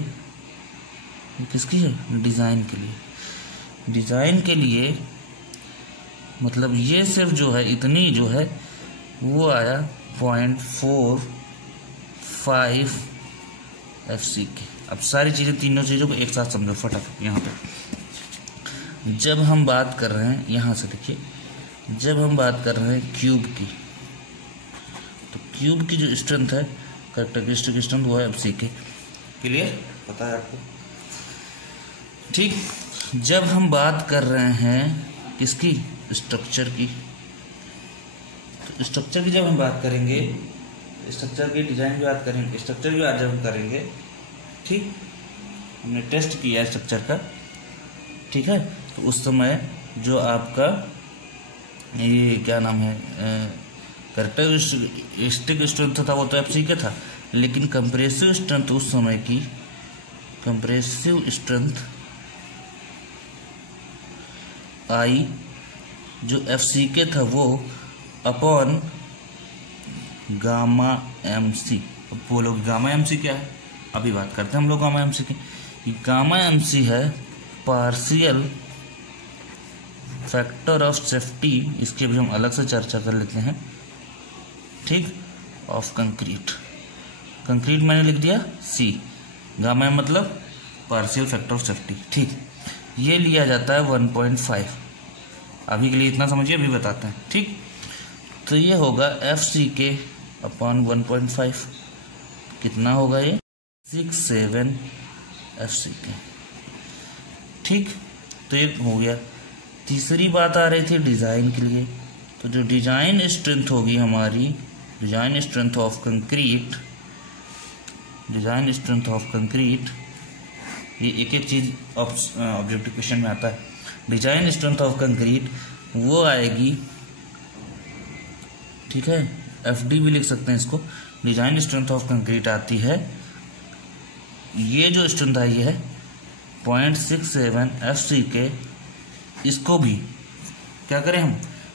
किसकी है, डिजाइन के लिए मतलब ये सिर्फ जो है, इतनी जो है वो आया 0.45 FCK। अब सारी चीज़ें, तीनों चीज़ों को एक साथ समझो फटाफट। यहाँ पे जब हम बात कर रहे हैं, यहाँ से देखिए, जब हम बात कर रहे हैं क्यूब की, तो क्यूब की जो स्ट्रेंथ है, करेक्टरिस्टिक स्ट्रेंथ, वो है FCK। क्लियर, पता है आपको? ठीक, जब हम बात कर रहे हैं किसकी, स्ट्रक्चर की, तो स्ट्रक्चर की जब हम बात करेंगे, स्ट्रक्चर की डिजाइन की बात करेंगे, स्ट्रक्चर की बात जब हम करेंगे, ठीक, हमने टेस्ट किया स्ट्रक्चर का, ठीक है, तो उस समय जो आपका ये क्या नाम है, करेक्टरिस्टिक स्ट्रेंथ था, वो तो FCK था, लेकिन कंप्रेसिव स्ट्रेंथ उस समय की, कंप्रेसिव स्ट्रेंथ आई, जो FCK था वो अपॉन गामा MC। अब बोलोगे गामा MC क्या है, अभी बात करते हैं हम लोग गामा MC की। गामा MC है पार्शियल फैक्टर ऑफ सेफ्टी, इसकी भी हम अलग से चर्चा कर लेते हैं, ठीक, ऑफ कंक्रीट मैंने लिख दिया C, गामा मतलब पार्शियल फैक्टर ऑफ सेफ्टी, ठीक, ये लिया जाता है 1.5। अभी के लिए इतना समझिए, अभी बताते हैं, ठीक। तो ये होगा FCK अपॉन 1.5, कितना होगा ये, 67 FCK, ठीक। तो ये हो गया। तीसरी बात आ रही थी डिज़ाइन के लिए, तो जो डिज़ाइन स्ट्रेंथ होगी हमारी, डिज़ाइन स्ट्रेंथ ऑफ कंक्रीट, ये एक एक चीज़ ऑब्जेक्टिव क्वेश्चन में आता है। डिजाइन स्ट्रेंथ ऑफ कंक्रीट वो आएगी, ठीक है, FD भी लिख सकते हैं इसको। डिजाइन स्ट्रेंथ ऑफ कंक्रीट आती है, ये जो स्ट्रेंथ आई है 0.67 FCK, इसको भी क्या करें हम,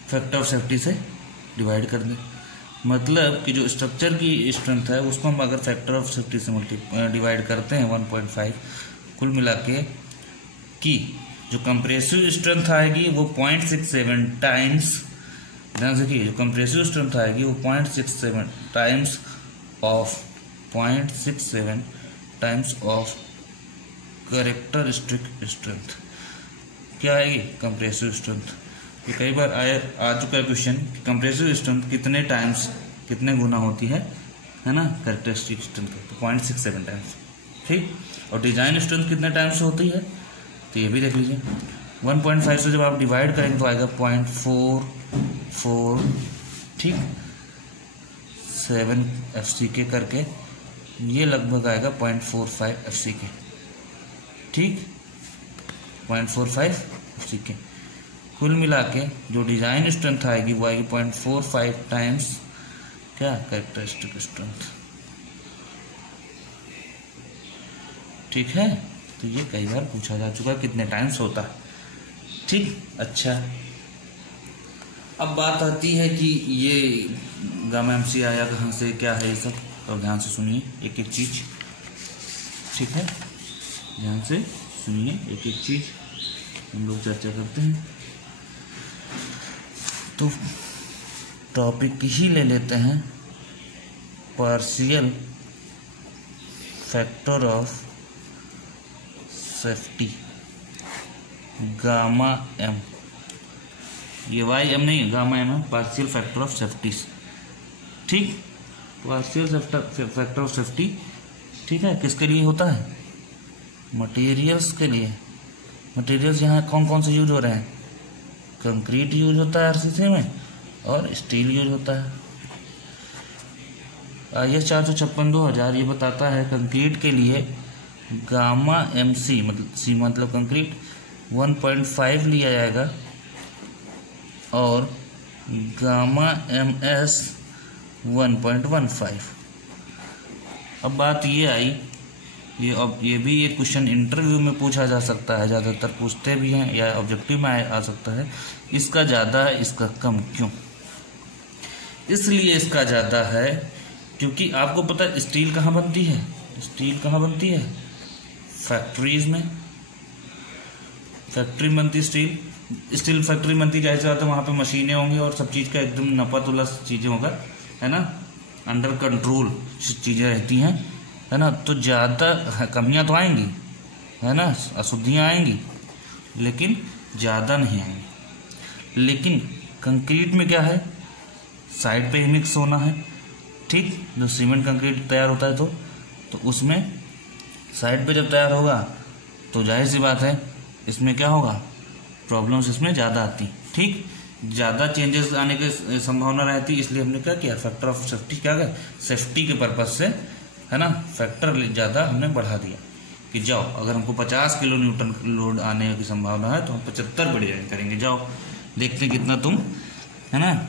फैक्टर ऑफ सेफ्टी से डिवाइड कर दें। मतलब कि जो स्ट्रक्चर की स्ट्रेंथ है उसको हम अगर फैक्टर ऑफ सेफ्टी से डिवाइड करते हैं 1.5, कुल मिला के, कि जो कंप्रेसिव स्ट्रेंथ आएगी वो 0.67 टाइम्स, ध्यान से कि जो कंप्रेसिव स्ट्रेंथ आएगी वो 0.67 टाइम्स ऑफ कैरेक्टरिस्टिक स्ट्रेंथ। क्या आएगी, कंप्रेसिव स्ट्रेंथ। ये कई बार आ चुका है क्वेश्चन, कंप्रेसिव स्ट्रेंथ कितने टाइम्स, कितने गुना होती है ना, कैरेक्टरिस्टिक स्ट्रेंथ, तो 0.67 टाइम्स, ठीक। और डिजाइन स्ट्रेंथ कितने टाइम्स होती है, तो ये भी देख लीजिए। 1.5 से जब आप डिवाइड करेंगे तो आएगा 0.44, ठीक, 7 FCK करके, ये लगभग आएगा 0.45 FCK, ठीक। 0.45, ठीक है। कुल मिला के जो डिजाइन स्ट्रेंथ आएगी वो आएगी 0.45 टाइम्स क्या कैरेक्टरिस्टिक स्ट्रेंथ, ठीक है। तो ये कई बार पूछा जा चुका है कितने टाइम्स होता है, ठीक। अच्छा, अब बात आती है कि ये गामा एमसी आया कहाँ से, क्या है ये सब, तो ध्यान से सुनिए एक एक चीज, ठीक है। ध्यान से सुनिए एक एक चीज, हम लोग चर्चा करते हैं। तो टॉपिक ही ले लेते हैं, partial factor of safety gamma M, ये वाई एम नहीं, गामा एम है, पार्शियल फैक्टर ऑफ सेफ्टी, ठीक। पार्शियल फैक्टर ऑफ सेफ्टी, ठीक है, किसके लिए होता है, मटेरियल्स के लिए। मटेरियल्स यहाँ कौन कौन से यूज हो रहे हैं, कंक्रीट यूज होता है आरसीसी में और स्टील यूज होता है। IS 456/2000 ये बताता है कंक्रीट के लिए गामा MC मतलब सी मतलब कंक्रीट 1.5 लिया जाएगा और गामा MS 1.15। अब बात ये आई, अब ये भी एक क्वेश्चन इंटरव्यू में पूछा जा सकता है, ज़्यादातर पूछते भी हैं या ऑब्जेक्टिव में आ सकता है, इसका ज़्यादा है इसका कम क्यों। इसलिए इसका ज़्यादा है क्योंकि आपको पता है स्टील कहाँ बनती है, स्टील कहाँ बनती है, फैक्ट्रीज में, फैक्ट्री बनती स्टील फैक्ट्री बनती, जैसे बात है वहाँ पे मशीनें होंगी और सब चीज़ का एकदम नपा तुला चीज़ें होगा, है ना, अंडर कंट्रोल चीज़ें रहती हैं, है ना। तो ज़्यादा कमियां तो आएंगी, है ना, अशुद्धियाँ आएंगी, लेकिन ज़्यादा नहीं आएंगी। लेकिन कंक्रीट में क्या है, साइड पे ही मिक्स होना है, ठीक। जो सीमेंट कंक्रीट तैयार होता है तो उसमें साइड पे जब तैयार होगा तो जाहिर सी बात है इसमें क्या होगा, प्रॉब्लम्स इसमें ज़्यादा आती, ठीक। ज़्यादा चेंजेस आने की संभावना रहती, इसलिए हमने क्या किया, फैक्टर ऑफ सेफ्टी क्या है, सेफ्टी के पर्पज से, है ना, फैक्टर ज़्यादा हमने बढ़ा दिया कि जाओ अगर हमको 50 किलो न्यूटन लोड आने की संभावना है तो हम 75 बढ़ जाए करेंगे, जाओ देखते कितना तुम, है ना।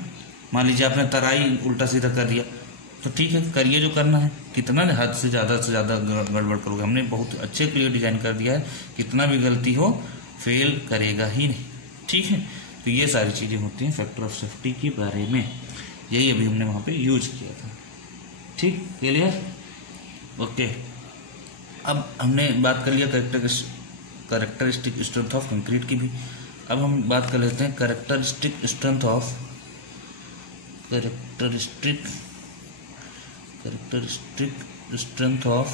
मान लीजिए आपने तराई उल्टा सीधा कर दिया तो ठीक है, करिए जो करना है, कितना हद से ज़्यादा गड़बड़ करोगे। हमने बहुत अच्छे के लिए डिज़ाइन कर दिया है, कितना भी गलती हो फेल करेगा ही नहीं, ठीक है। तो ये सारी चीज़ें होती हैं फैक्टर ऑफ सेफ्टी के बारे में, यही अभी हमने वहाँ पे यूज किया था, ठीक, क्लियर, ओके। अब हमने बात कर लिया कैरेक्टरिस्टिक स्ट्रेंथ ऑफ कंक्रीट की भी, अब हम बात कर लेते हैं कैरेक्टरिस्टिक स्ट्रेंथ ऑफ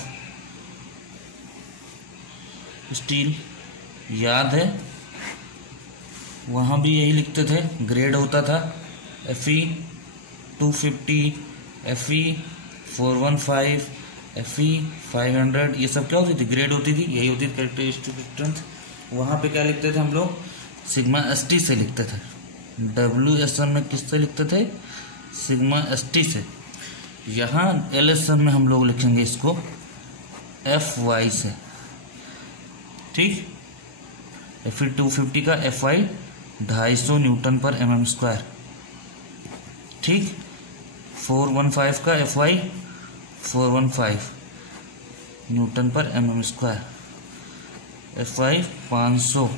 स्टील। याद है वहाँ भी यही लिखते थे, ग्रेड होता था FE 250, FE 415, FE 500, ये सब क्या होती थी, ग्रेड होती थी, यही होती थी कैरेक्टरिस्टिक स्ट्रेंथ। वहाँ पे क्या लिखते थे हम लोग, सिग्मा ST से लिखते थे, WSM में किससे लिखते थे, सिग्मा ST से। यहाँ LSM में हम लोग लिखेंगे इसको FY से, ठीक। FE 250 का FY 250 न्यूटन पर mm², ठीक। 415 का FY 415 न्यूटन पर mm², FY 500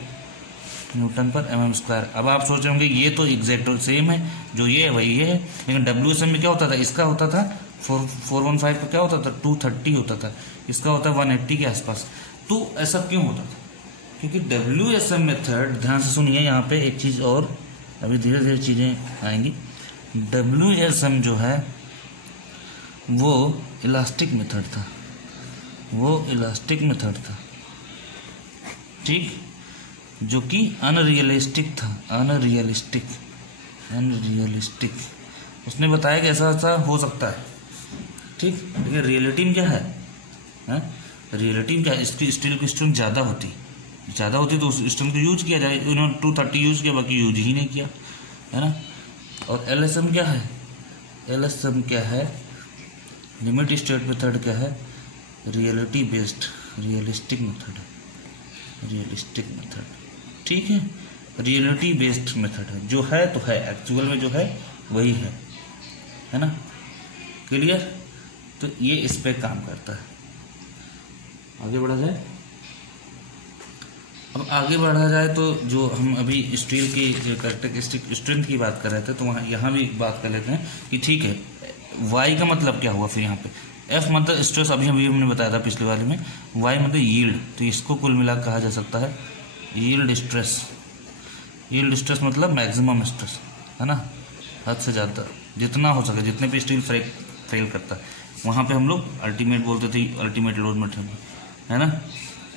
न्यूटन पर mm²। अब आप सोच रहे होंगे ये तो एग्जैक्ट सेम है, जो ये है वही ये है, लेकिन WSM में क्या होता था, इसका होता था 415 का क्या होता था 230 होता था, इसका होता है 180 के आसपास। तो ऐसा क्यों होता था, क्योंकि WSM मेथड, ध्यान से सुनिए यहाँ पे एक चीज़ और, अभी धीरे धीरे चीज़ें आएंगी। WSM जो है वो इलास्टिक मेथड था, वो इलास्टिक मेथड था, ठीक, जो कि अनरियलिस्टिक था, अनरियलिस्टिक। उसने बताया कि ऐसा ऐसा हो सकता है, ठीक। लेकिन रियलिटी में क्या है, रियलिटी में क्या है, इसकी स्टील की स्ट्रेंथ ज़्यादा होती तो उस स्ट्रेंथ को यूज किया जाए, उन्होंने 230 यूज किया, बाकी यूज ही नहीं किया, है ना। और LSM क्या है, LSM क्या है, लिमिट स्टेट मेथड क्या है, रियलिटी बेस्ड, रियलिस्टिक मेथड है, रियलिस्टिक मेथड, ठीक है, रियलिटी बेस्ड मेथड है, जो है तो है, एक्चुअल में जो है वही है ना, क्लियर। तो ये इस पे काम करता है। आगे बढ़ा जाए। अब आगे बढ़ा जाए तो जो हम अभी स्टील की कैरेक्टरिस्टिक स्ट्रेंथ की बात कर रहे थे, तो वहाँ यहाँ भी बात कर लेते हैं कि ठीक है, वाई का मतलब क्या हुआ फिर यहाँ पे, एफ मतलब स्ट्रेस, अभी हमने बताया था पिछले वाले में, वाई मतलब यील्ड, तो इसको कुल मिला कहा जा सकता है यील्ड स्ट्रेस। यील्ड स्ट्रेस मतलब मैक्सिमम स्ट्रेस, है ना, हद से ज़्यादा जितना हो सके, जितने पे स्टील फेल करता है वहाँ पे हम लोग अल्टीमेट बोलते थे, अल्टीमेट लोड मेथड, है ना,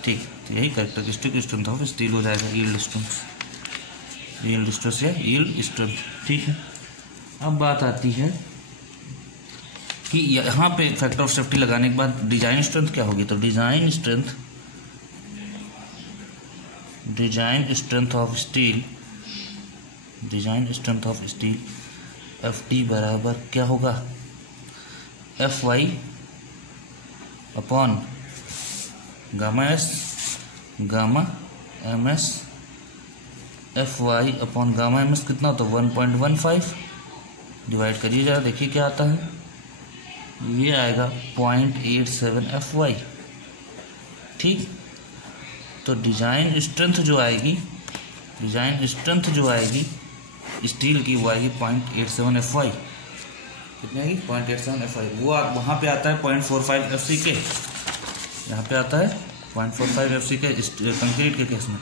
ठीक। तो यही कैरेक्टरिस्टिक स्ट्रेंथ ऑफ स्टील हो जाएगा, यील्ड स्ट्रेंथ, यील्ड स्ट्रेस या यील्ड स्ट्रेंथ, ठीक है। अब बात आती है कि यहाँ पे फैक्टर ऑफ सेफ्टी लगाने के बाद डिजाइन स्ट्रेंथ क्या होगी, तो design strength of steel, design strength of steel F T बराबर क्या होगा, F Y upon gamma S gamma M S, F Y upon gamma M S कितना होता है 1.15, डिवाइड करिए जरा, देखिए क्या आता है, ये आएगा 0.87 एफ वाई, ठीक। तो डिजाइन स्ट्रेंथ जो आएगी स्टील की वो आएगी 0.87 एफ वाई, कितनी आएगी 0.87 एफ वाई, वो वहाँ पे आता है 0.45 एफ सी के, यहाँ पे आता है 0.45 एफ सी के कंक्रीट के केस में,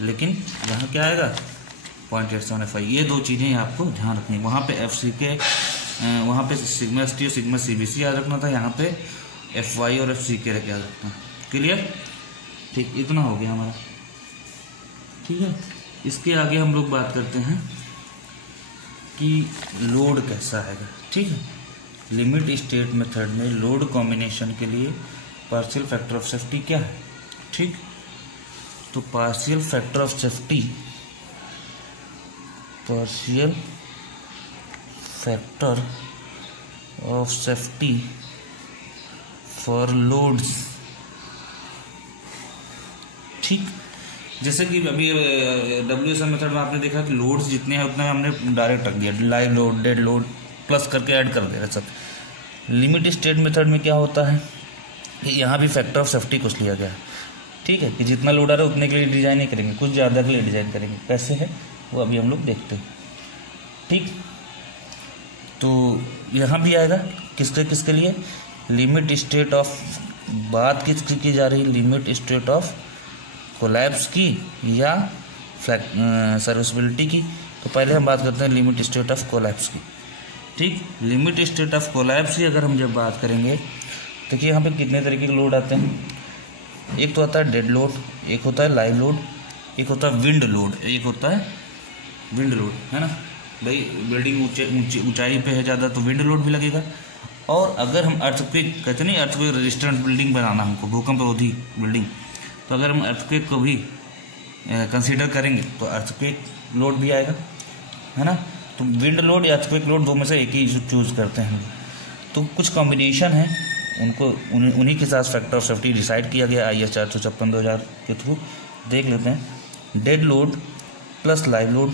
लेकिन यहाँ क्या आएगा 0.87 एफ वाई। ये दो चीज़ें आपको ध्यान रखनी, वहाँ पे एफ सी के, वहाँ पे सिग्मा एस टी और सिग्मा सी बी सी याद रखना था, यहाँ पे एफ वाई और एफ सी के याद रखना, क्लियर, ठीक। इतना हो गया हमारा, ठीक है। इसके आगे हम लोग बात करते हैं कि लोड कैसा आएगा, ठीक है। लिमिट स्टेट मेथड में लोड कॉम्बिनेशन के लिए पार्शियल फैक्टर ऑफ सेफ्टी क्या है, ठीक। तो partial factor of safety for loads, ठीक। जैसे कि अभी WSM मेथड में आपने देखा कि लोड्स जितने हैं उतना हमने डायरेक्ट रख दिया, live load, dead load plus करके ऐड कर दे रहे सब। लिमिट स्टेट मेथड में क्या होता है कि यहाँ भी फैक्टर ऑफ सेफ्टी कुछ लिया गया है, ठीक है, कि जितना लोड आ रहा है उतने के लिए डिज़ाइन नहीं करेंगे, कुछ ज़्यादा के लिए डिज़ाइन करेंगे, कैसे है वो अभी हम लोग देखते हैं, ठीक। तो यहाँ भी आएगा किसके लिए, लिमिट स्टेट ऑफ, बात किसकी की जा रही है, लिमिट स्टेट ऑफ कोलैप्स की या सर्विसिबिलिटी की। तो पहले हम बात करते हैं लिमिट स्टेट ऑफ कोलैप्स की, ठीक। लिमिट स्टेट ऑफ कोलैप्स की अगर हम जब बात करेंगे, देखिए यहाँ पे कितने तरीके के लोड आते हैं, एक तो आता है डेड लोड, एक होता है लाइव लोड, एक होता है विंड लोड, एक होता है विंड लोड, है ना भाई। बिल्डिंग ऊंचाई पे है ज़्यादा तो विंड लोड भी लगेगा, और अगर हम अर्थक्वेक कहते नहीं, अर्थक्वेक रेजिस्टेंट बिल्डिंग बनाना हमको, भूकंप रोधी बिल्डिंग, तो अगर हम अर्थक्वेक को भी कंसीडर करेंगे तो अर्थक्वेक लोड भी आएगा, है ना। तो विंड लोड या अर्थक्वेक लोड दो में से एक ही चूज़ करते हैं। तो कुछ कॉम्बिनेशन है, उनको उन्हीं के साथ फैक्टर ऑफ सेफ्टी डिसाइड किया गया IS 456/2000 के थ्रू। देख लेते हैं, dead load plus live load,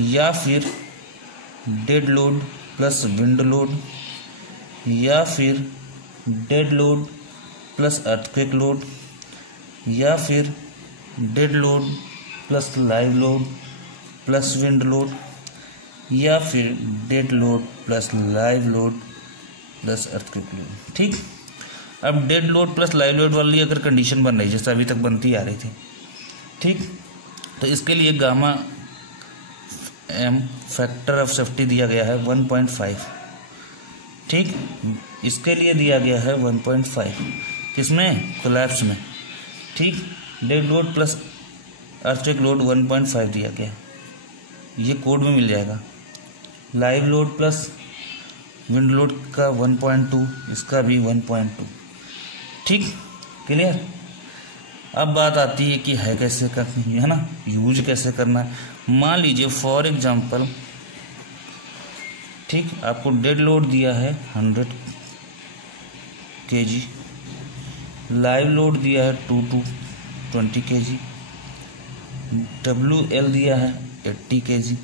या फिर dead load plus wind load, या फिर dead load plus earthquake load, या फिर dead load plus live load plus wind load, या फिर dead load plus live load plus earthquake load, ठीक। अब dead load plus live load वाली अगर कंडीशन बन रही जैसे अभी तक बनती आ रही थी, ठीक, तो इसके लिए gamma M factor of safety दिया गया है 1.5, ठीक। इसके लिए दिया गया है 1.5, किसमें, कोलैप्स में, ठीक। Dead load plus earthquake load 1.5 दिया गया, ये कोड में मिल जाएगा। Live load plus wind load का 1.2, इसका भी 1.2, ठीक, क्लियर। अब बात आती है कि है कैसे करनी है ना, यूज कैसे करना है। मान लीजिए फॉर एग्जांपल, ठीक, आपको डेड लोड दिया है 100 kg, लाइव लोड दिया है 2 20 kg, WL दिया है 80 kg,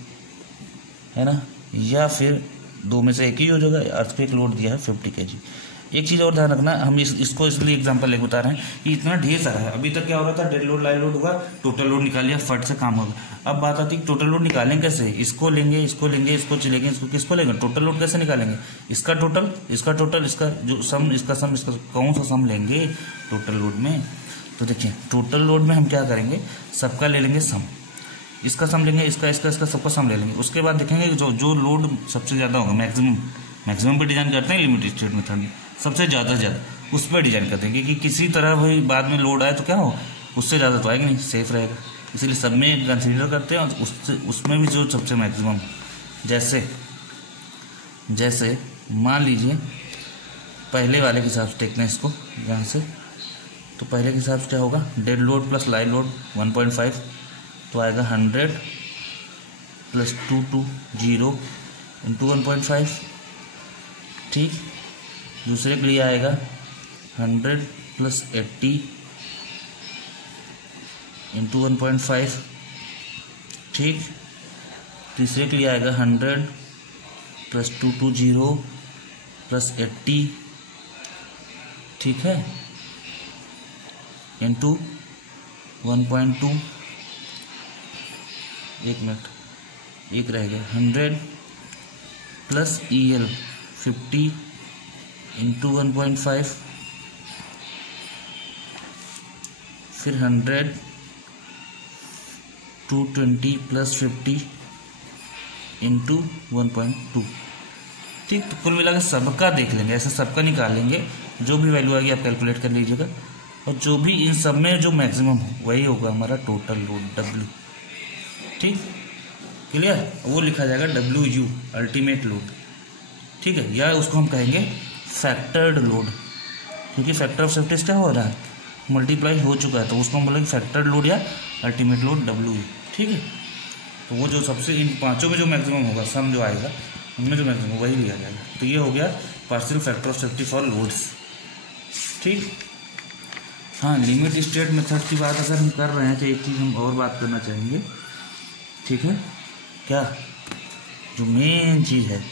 है ना, या फिर दो में से एक ही हो जाएगा। अर्थक्वेक लोड दिया है 50 kg। एक चीज़ और ध्यान रखना, हम इसको इसलिए एग्जांपल लेके बता रहे हैं कि इतना ढेर सारा है। अभी तक क्या हो रहा था, डेड लोड लाइव लोड होगा, टोटल लोड निकाल लिया, फट से काम होगा। अब बात आती है टोटल लोड निकालेंगे कैसे, इसको लेंगे, इसको लेंगे, इसको चलेंगे, इसको किसको लेंगे, टोटल लोड कैसे निकालेंगे, इसका टोटल, इसका टोटल, इसका जो सम, इसका सम, इसका कौन सा सम लेंगे टोटल लोड में। तो देखिए टोटल लोड में हम क्या करेंगे, सबका ले लेंगे सम, इसका सम लेंगे, इसका इसका इसका सबका सम ले लेंगे। उसके बाद देखेंगे जो लोड सबसे ज़्यादा होगा, मैक्सिमम पे डिजाइन करते हैं लिमिट स्टेट मेथड में, सबसे ज़्यादा से ज़्यादा उस पर डिजाइन करते हैं कि किसी तरह भाई बाद में लोड आए तो क्या हो, उससे ज़्यादा तो आएगा नहीं, सेफ रहेगा, इसलिए सब में कंसिडर करते हैं। और उसमें भी जो सबसे मैक्सिमम, जैसे मान लीजिए पहले वाले के हिसाब से देखते हैं इसको यहाँ से, तो पहले के हिसाब से क्या होगा, dead load plus live load 1.5 तो आएगा 100 प्लस 220 इंटू 1.5, ठीक। दूसरे के लिए आएगा 100 प्लस 80 इंटू 1.5, ठीक। तीसरे के लिए आएगा 100 प्लस 220 प्लस 80, ठीक है, इंटू 1.2, एक मिनट, एक रह गया, 100 प्लस EL 50 इंटू 1.5, फिर 100 220 प्लस 50 इंटू 1.2, ठीक। तो कुल मिलाकर सबका देख लेंगे, ऐसे सबका निकाल लेंगे, जो भी वैल्यू आएगी आप कैलकुलेट कर लीजिएगा, और जो भी इन सब में जो मैक्सिमम हो वही होगा हमारा टोटल लोड W, ठीक, क्लियर। वो लिखा जाएगा WU अल्टीमेट लोड, ठीक है, या उसको हम कहेंगे फैक्टर्ड लोड, क्योंकि फैक्टर ऑफ सेफ्टी क्या हो रहा है, मल्टीप्लाई हो चुका है, तो उसको हम बोलेंगे फैक्टर्ड लोड या अल्टीमेट लोड WU, ठीक है। तो वो जो सबसे इन पांचों में जो मैक्सिमम होगा, सम जो आएगा उनमें जो मैक्सिमम वही लिया जाएगा। तो ये हो गया partial factor of safety for loads, ठीक। हाँ, लिमिट स्टेट मेथड की बात अगर हम कर रहे हैं तो एक चीज़ हम और बात करना चाहेंगे, ठीक है, क्या, जो मेन चीज़ है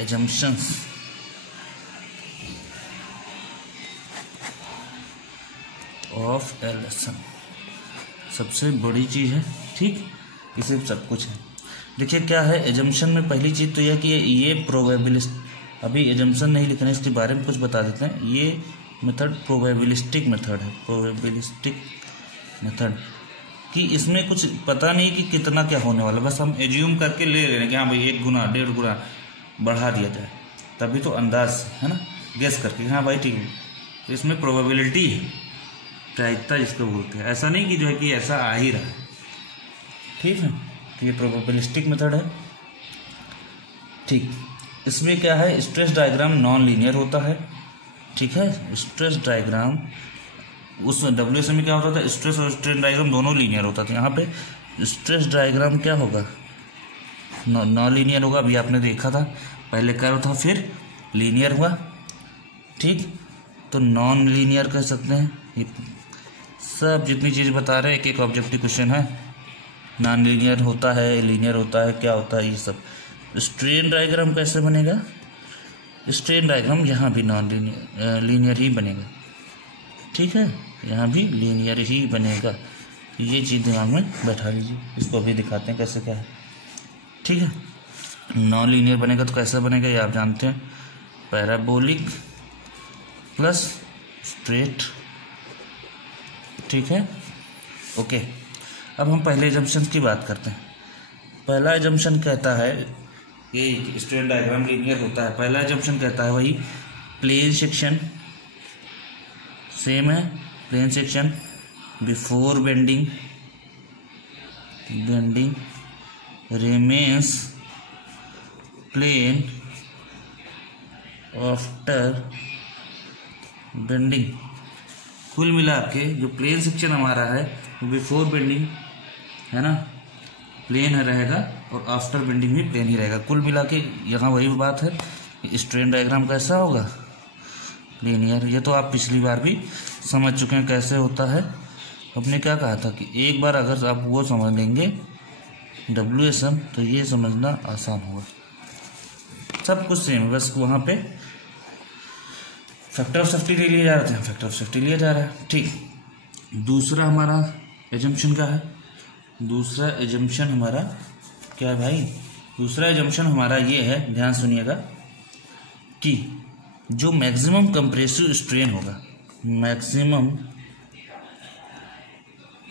एजम्पशंस, ऑफ LSM सबसे बड़ी चीज़ है, ठीक, इसे सब कुछ है। देखिए क्या है एजम्पशन में, पहली चीज़ तो यह कि ये प्रोबेबिलिस्ट, अभी एजम्पशन नहीं लिखना है, इसके बारे में कुछ बता देते हैं। ये मेथड प्रोबेबिलिस्टिक मेथड है, प्रोबेबिलिस्टिक मेथड, कि इसमें कुछ पता नहीं कि कितना क्या होने वाला, बस हम एज्यूम करके ले रहे हैं कि हाँ भाई 1 गुना 1.5 गुना बढ़ा दिया जाए, तभी तो अंदाज है ना, गेस करके, हाँ भाई ठीक है। तो इसमें प्रोबेबिलिटी है, प्रायिकता जिसको बोलते हैं, ऐसा नहीं कि जो है कि ऐसा आ ही रहा है, ठीक है। तो ये प्रोबेबिलिस्टिक मेथड है, ठीक। इसमें क्या है, स्ट्रेस डायग्राम नॉन लीनियर होता है, ठीक है। स्ट्रेस डायग्राम उस WSM में क्या होता था, स्ट्रेस और स्ट्रेन डायग्राम दोनों लीनियर होता था। यहाँ पे स्ट्रेस डायग्राम क्या होगा, नॉन लीनियर होगा। अभी आपने देखा था, पहले कर्व था फिर लीनियर हुआ, ठीक। तो नॉन लीनियर कह सकते हैं। ये सब जितनी चीज़ बता रहे हैं, एक एक ऑब्जेक्टिव क्वेश्चन है, नॉन लीनियर होता है, लीनियर होता है, क्या होता है ये सब। स्ट्रेन डायग्राम कैसे बनेगा, स्ट्रेन डायग्राम यहाँ भी नॉन लीनियर ही बनेगा, ठीक है, यहाँ भी लीनियर ही बनेगा। ये चीज़ दिमाग में बैठा लीजिए, इसको भी दिखाते हैं कैसे क्या है, ठीक है। नॉन लीनियर बनेगा तो कैसा बनेगा ये आप जानते हैं, पैराबोलिक प्लस स्ट्रेट, ठीक है, ओके। अब हम पहले एजम्पशन की बात करते हैं। पहला एजम्पशन कहता है कि स्ट्रेन डायग्राम लीनियर होता है। पहला एजम्पशन कहता है वही प्लेन सेक्शन सेम है, plane section before bending remains plane after bending. कुल मिला के जो प्लेन सेक्शन हमारा है वो बिफोर बेंडिंग है ना, प्लेन है रहेगा, और आफ्टर बेंडिंग भी प्लेन ही रहेगा। कुल मिला के यहाँ वही बात है, स्ट्रेन डायग्राम कैसा होगा, लीनियर। ये तो आप पिछली बार भी समझ चुके हैं कैसे होता है। हमने क्या कहा था कि एक बार अगर आप वो समझ लेंगे WSM तो ये समझना आसान होगा। सब कुछ सेम, बस वहाँ पे फैक्टर ऑफ सेफ्टी ले लिया जा रहा है, फैक्टर ऑफ सेफ्टी लिया जा रहा है। ठीक, दूसरा हमारा एजम्पशन क्या है? दूसरा एजम्पशन हमारा क्या है भाई? दूसरा एजम्पशन हमारा ये है, ध्यान सुनिएगा, कि जो मैक्सिमम कंप्रेसिव स्ट्रेन होगा, मैक्सिमम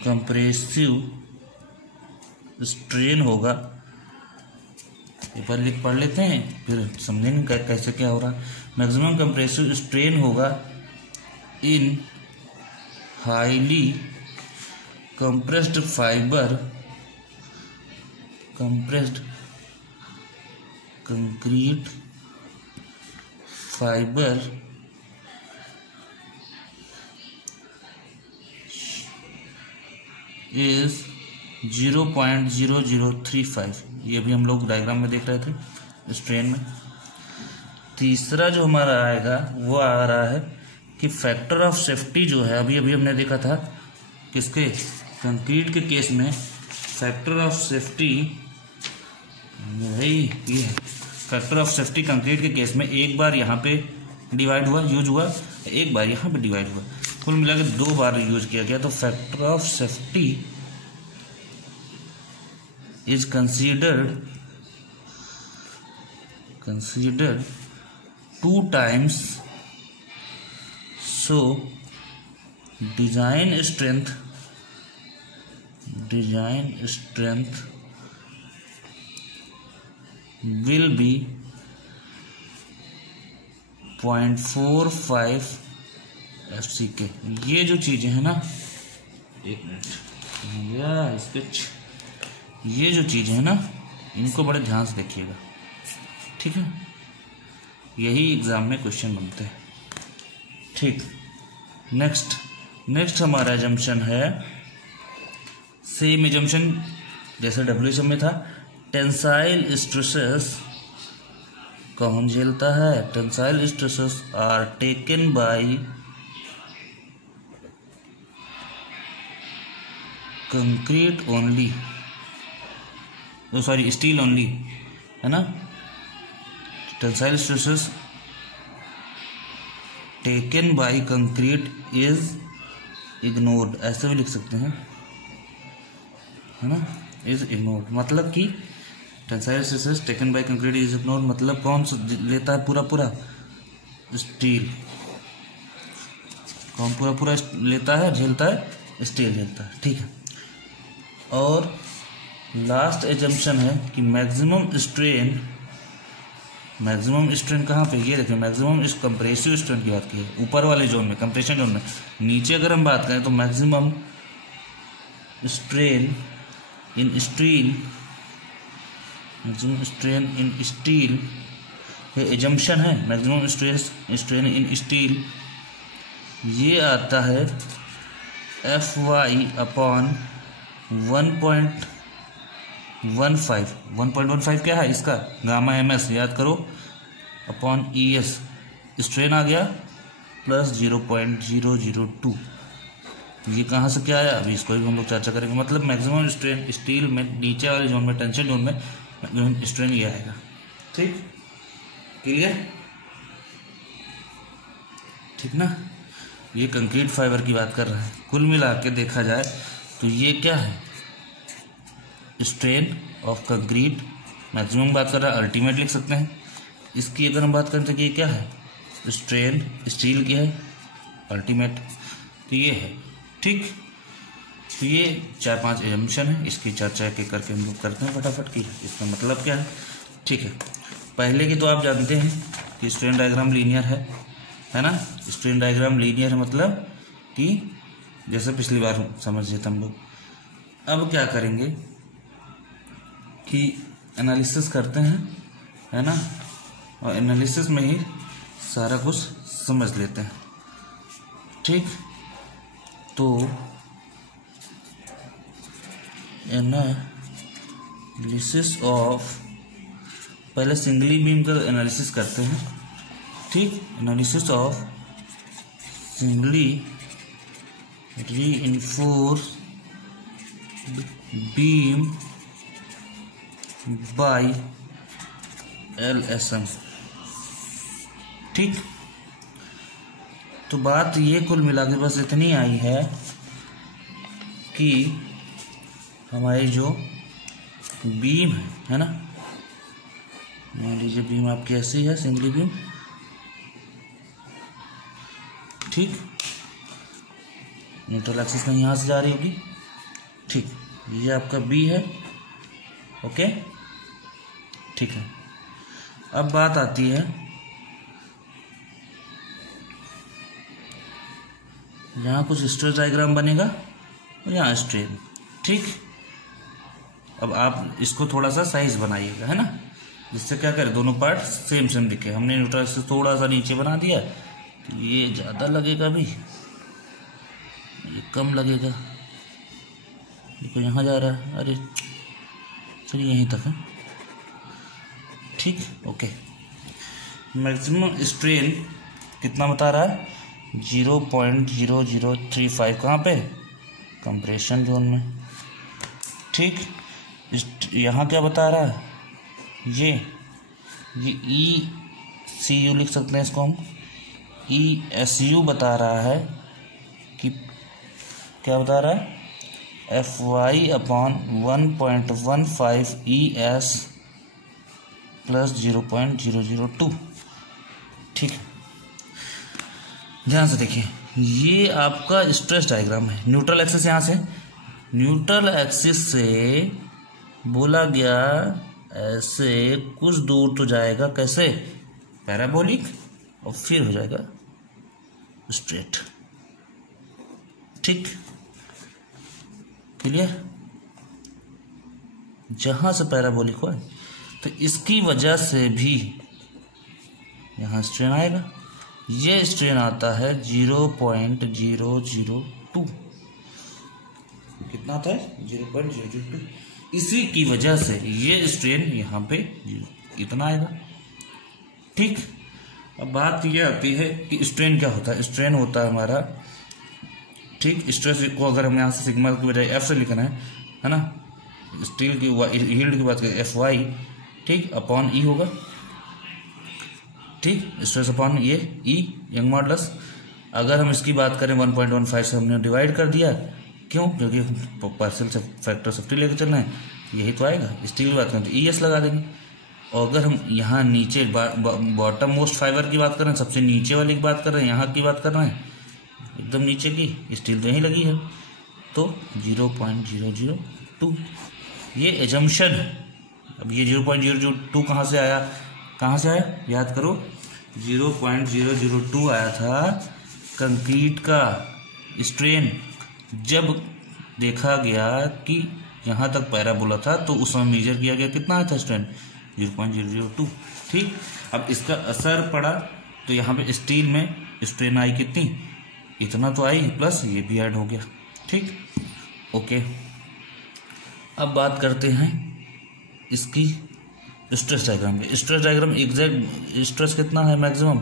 कंप्रेसिव स्ट्रेन होगा, एक बार लिख पढ़ लेते हैं फिर समझेंगे कैसे क्या हो रहा है। मैक्सिमम कंप्रेसिव स्ट्रेन होगा इन highly compressed fibre, compressed concrete fibre is 0.0035। ये भी हम लोग डायग्राम में देख रहे थे स्ट्रेन में। तीसरा जो हमारा आएगा वो आ रहा है कि फैक्टर ऑफ सेफ्टी जो है, अभी अभी हमने देखा था किसके, कंक्रीट के केस में फैक्टर ऑफ सेफ्टी, भाई ये फैक्टर ऑफ सेफ्टी कंक्रीट के केस में एक बार यहाँ पे डिवाइड हुआ, यूज हुआ, एक बार यहाँ पे डिवाइड हुआ, कुल मिला के 2 बार यूज किया गया। तो factor of safety is considered 2 times, so design strength will be 0.45 FCK। ये जो चीजें हैं ना, एक मिनट या स्केच, ये जो चीज़ें हैं ना इनको बड़े ध्यान से देखिएगा, ठीक है, यही एग्जाम में क्वेश्चन बनते हैं। ठीक, नेक्स्ट हमारा एजम्पशन है, सेम एजम्पशन जैसे WSM में था। टेंसाइल स्ट्रेसेस कौन झेलता है? Tensile stresses are taken by concrete only, sorry steel only, है ना। Tensile stresses taken by concrete is ignored, ऐसे भी लिख सकते हैं, है ना, इज इग्नोर्ड। मतलब कि tensile stresses taken by concrete is ignored मतलब कौन लेता है? पूरा स्टील। कौन पूरा लेता है, झेलता है? स्टील झेलता है, ठीक है। और लास्ट एजम्पशन है कि मैक्सिमम स्ट्रेन कहाँ पे? ये देखिए, मैक्सिमम इस कंप्रेसिव स्ट्रेन की बात की है, ऊपर वाले जोन में, कंप्रेशन जोन में। नीचे अगर हम बात करें तो मैक्सिमम स्ट्रेन इन स्टील, ये एजम्पशन है। मैक्सिमम स्ट्रेन इन स्टील ये आता है FY/1.15। 1.15 क्या है इसका? गामा MS याद करो, अपॉन ES, स्ट्रेन आ गया प्लस 0.002। ये कहाँ से क्या आया अभी इसको भी हम लोग चर्चा करेंगे। मतलब मैक्सिमम स्ट्रेन स्टील में नीचे वाले जोन में, टेंशन जोन में मैक्सिमम स्ट्रेन ये आएगा। ठीक, क्लियर? ठीक ना। ये कंक्रीट फाइबर की बात कर रहा है। कुल मिला के देखा जाए तो ये क्या है? स्ट्रेन ऑफ कंक्रीट मैक्सिमम बात कर रहा है, अल्टीमेट लिख सकते हैं। इसकी अगर हम बात करें तो ये क्या है? स्ट्रेन स्टील की है, अल्टीमेट, तो ये है। ठीक, तो ये 4-5 एजम्पशन है, इसकी चर्चा के करके हम लोग करते हैं फटाफट की इसका मतलब क्या है। ठीक है, पहले की तो आप जानते हैं कि स्ट्रेन डायग्राम लीनियर है ना। स्ट्रेन डायग्राम लीनियर है मतलब कि जैसे पिछली बार समझ लेते हम लोग। अब क्या करेंगे कि एनालिसिस करते हैं, है ना, और एनालिसिस में ही सारा कुछ समझ लेते हैं। ठीक, तो एनालिसिस ऑफ, पहले सिंगली बीम का एनालिसिस करते हैं। ठीक, analysis of singly reinforced beam by LSM। ठीक, तो बात ये कुल मिला के बस इतनी आई है कि हमारी जो बीम है ना, मान लीजिए बीम आपकी ऐसी है, सिंगली बीम, ठीक, न्यूट्रल एक्सिस में यहाँ से जा रही होगी, ठीक, ये आपका बी है, ओके, ठीक है। अब बात आती है यहाँ कुछ स्ट्रेस डायग्राम बनेगा और यहाँ स्ट्रेन, ठीक। अब आप इसको थोड़ा सा साइज बनाइएगा, है ना, जिससे क्या करें दोनों पार्ट सेम सेम दिखे। हमने न्यूट्रल एक्सिस थोड़ा सा नीचे बना दिया, तो ये ज़्यादा लगेगा भी, ये कम लगेगा, देखो यहाँ जा रहा है, अरे चलिए यहीं तक है, ठीक, ओके। मैक्सिमम स्ट्रेन कितना बता रहा है, 0.0035, कहाँ पे, कंप्रेशन जोन में, ठीक। यहाँ क्या बता रहा है, ये ECU लिख सकते हैं इसको हम, ESU बता रहा है कि क्या बता रहा है, FY/1.15 ES प्लस 0.002, ठीक है। ध्यान से देखिए, ये आपका स्ट्रेस डायग्राम है। न्यूट्रल एक्सिस यहाँ से, न्यूट्रल एक्सिस से बोला गया ऐसे कुछ दूर तो जाएगा, कैसे, पैराबोलिक, और फिर हो जाएगा स्ट्रेट, ठीक, क्लियर। जहां से पैराबोलिक हो तो इसकी वजह से भी यहां स्ट्रेन आएगा। ये स्ट्रेन आता है 0.002, कितना आता है, 0.002। इसी की वजह से ये स्ट्रेन यहाँ पे इतना आएगा, ठीक। अब बात ये आती है कि स्ट्रेन क्या होता है। स्ट्रेन होता है हमारा, ठीक, स्ट्रेस को अगर हम यहाँ से सिग्मा की बजाय एफ से लिखना है ना, स्टील की यील्ड की बात करें FY, ठीक, अपॉन E होगा, ठीक, स्ट्रेस अपॉन ये E यंग मॉडुलस। अगर हम इसकी बात करें 1.15 से हमने डिवाइड कर दिया, क्यों, क्योंकि पार्शियल से फैक्टर सेफ्टी लेकर चलना है, यही तो आएगा। स्टील की बात करें तो ES लगा देंगे। और अगर हम यहाँ नीचे बॉटम मोस्ट फाइबर की बात करें, सबसे नीचे वाली की बात कर रहे हैं, यहाँ की बात कर रहे हैं, एकदम नीचे की, स्टील तो यहीं लगी है, तो 0.002 ये एजम्पशन। अब ये 0.002 कहाँ से आया, याद करो, 0.002 आया था कंक्रीट का स्ट्रेन। जब देखा गया कि यहाँ तक पैराबोला था तो उस समय मेजर किया गया, कितना आया था स्ट्रेन, 0.002, ठीक। अब इसका असर पड़ा तो यहाँ पे स्टील में स्ट्रेन आई कितनी, इतना तो आई, प्लस ये भी ऐड हो गया, ठीक, ओके। अब बात करते हैं इसकी स्ट्रेस डायग्राम पे। स्ट्रेस डायग्राम एग्जैक्ट स्ट्रेस कितना है, मैक्सिमम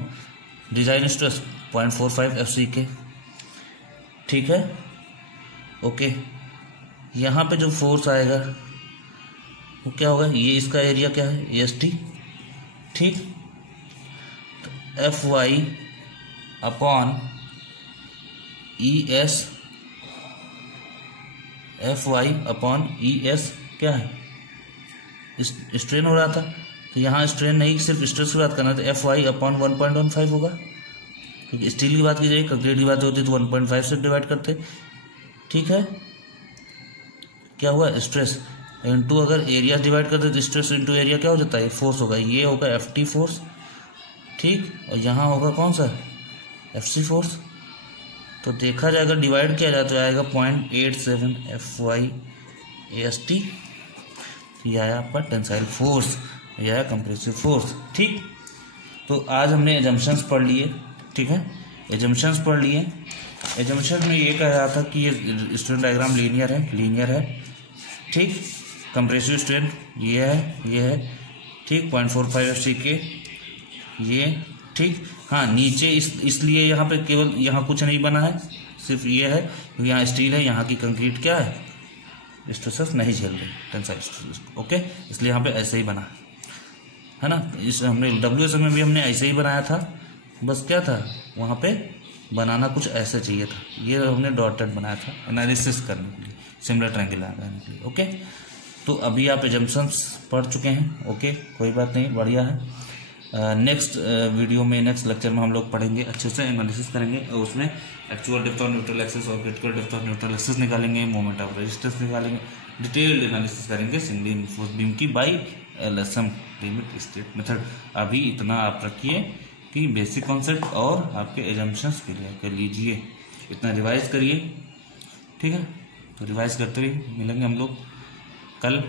डिजाइन स्ट्रेस 0.45 FCK, ठीक है, ओके। यहाँ पे जो फोर्स आएगा वो क्या होगा, ये इसका एरिया क्या है, EST, ठीक। तो FY अपॉन ES, क्या है, स्ट्रेन हो रहा था, तो यहाँ स्ट्रेन नहीं, सिर्फ स्ट्रेस की बात करना, तो FY अपॉन 1.15 होगा, क्योंकि स्टील की बात की जाएगी, कंक्रीट की बात होती तो 1.5 से डिवाइड करते, ठीक है। क्या हुआ, स्ट्रेस इनटू, अगर एरिया डिवाइड करते तो स्ट्रेस इनटू एरिया क्या हो जाता है, फोर्स होगा, ये होगा FT फोर्स, ठीक, और यहाँ होगा कौन सा, FC फोर्स। तो देखा जाएगा, डिवाइड किया जाए तो आएगा 0.87 FY AST, ये आया आपका टेंसाइल फोर्स, ये आया कंप्रेसिव फोर्स, ठीक। तो आज हमने एजम्पशंस पढ़ लिए, ठीक है, एजम्पशंस पढ़ लिए। एजम्पशन में ये कह रहा था कि ये स्ट्रेन डायग्राम लीनियर है, ठीक। कंप्रेसिव स्ट्रेन ये है, ठीक, 0.45 FCK, ये ठीक। हाँ, नीचे इसलिए यहाँ पे केवल यहाँ कुछ नहीं बना है, सिर्फ ये है क्योंकि यहाँ स्टील है, यहाँ की कंक्रीट क्या है, स्ट्रेसेस नहीं झेल रही, टेंसाइल स्ट्रेसेस। ओके, इसलिए यहाँ पे ऐसे ही बना है ना। इस हमने WSF में भी हमने ऐसे ही बनाया था, बस क्या था वहाँ पे बनाना कुछ ऐसे चाहिए था, ये हमने डॉटेड बनाया था एनालिसिस करने के लिए, सिमिलर ट्रायंगल लगाने के लिए। ओके, तो अभी आप एजम्पशंस पढ़ चुके हैं। ओके, कोई बात नहीं, बढ़िया है। नेक्स्ट वीडियो में, नेक्स्ट लेक्चर में हम लोग पढ़ेंगे, अच्छे से एनालिसिस करेंगे और उसमें actual depth of neutral axis और critical depth of neutral axis निकालेंगे, मोमेंट ऑफ रेजिस्टेंस निकालेंगे, डिटेल्ड एनालिसिस करेंगे सिंगल रिइंफोर्स्ड बीम की by LSM limit state method. अभी इतना आप रखिए कि बेसिक कॉन्सेप्ट और आपके एजम्पशंस क्लियर कर लीजिए, इतना रिवाइज करिए, ठीक है। तो रिवाइज करते हुए मिलेंगे हम लोग कल।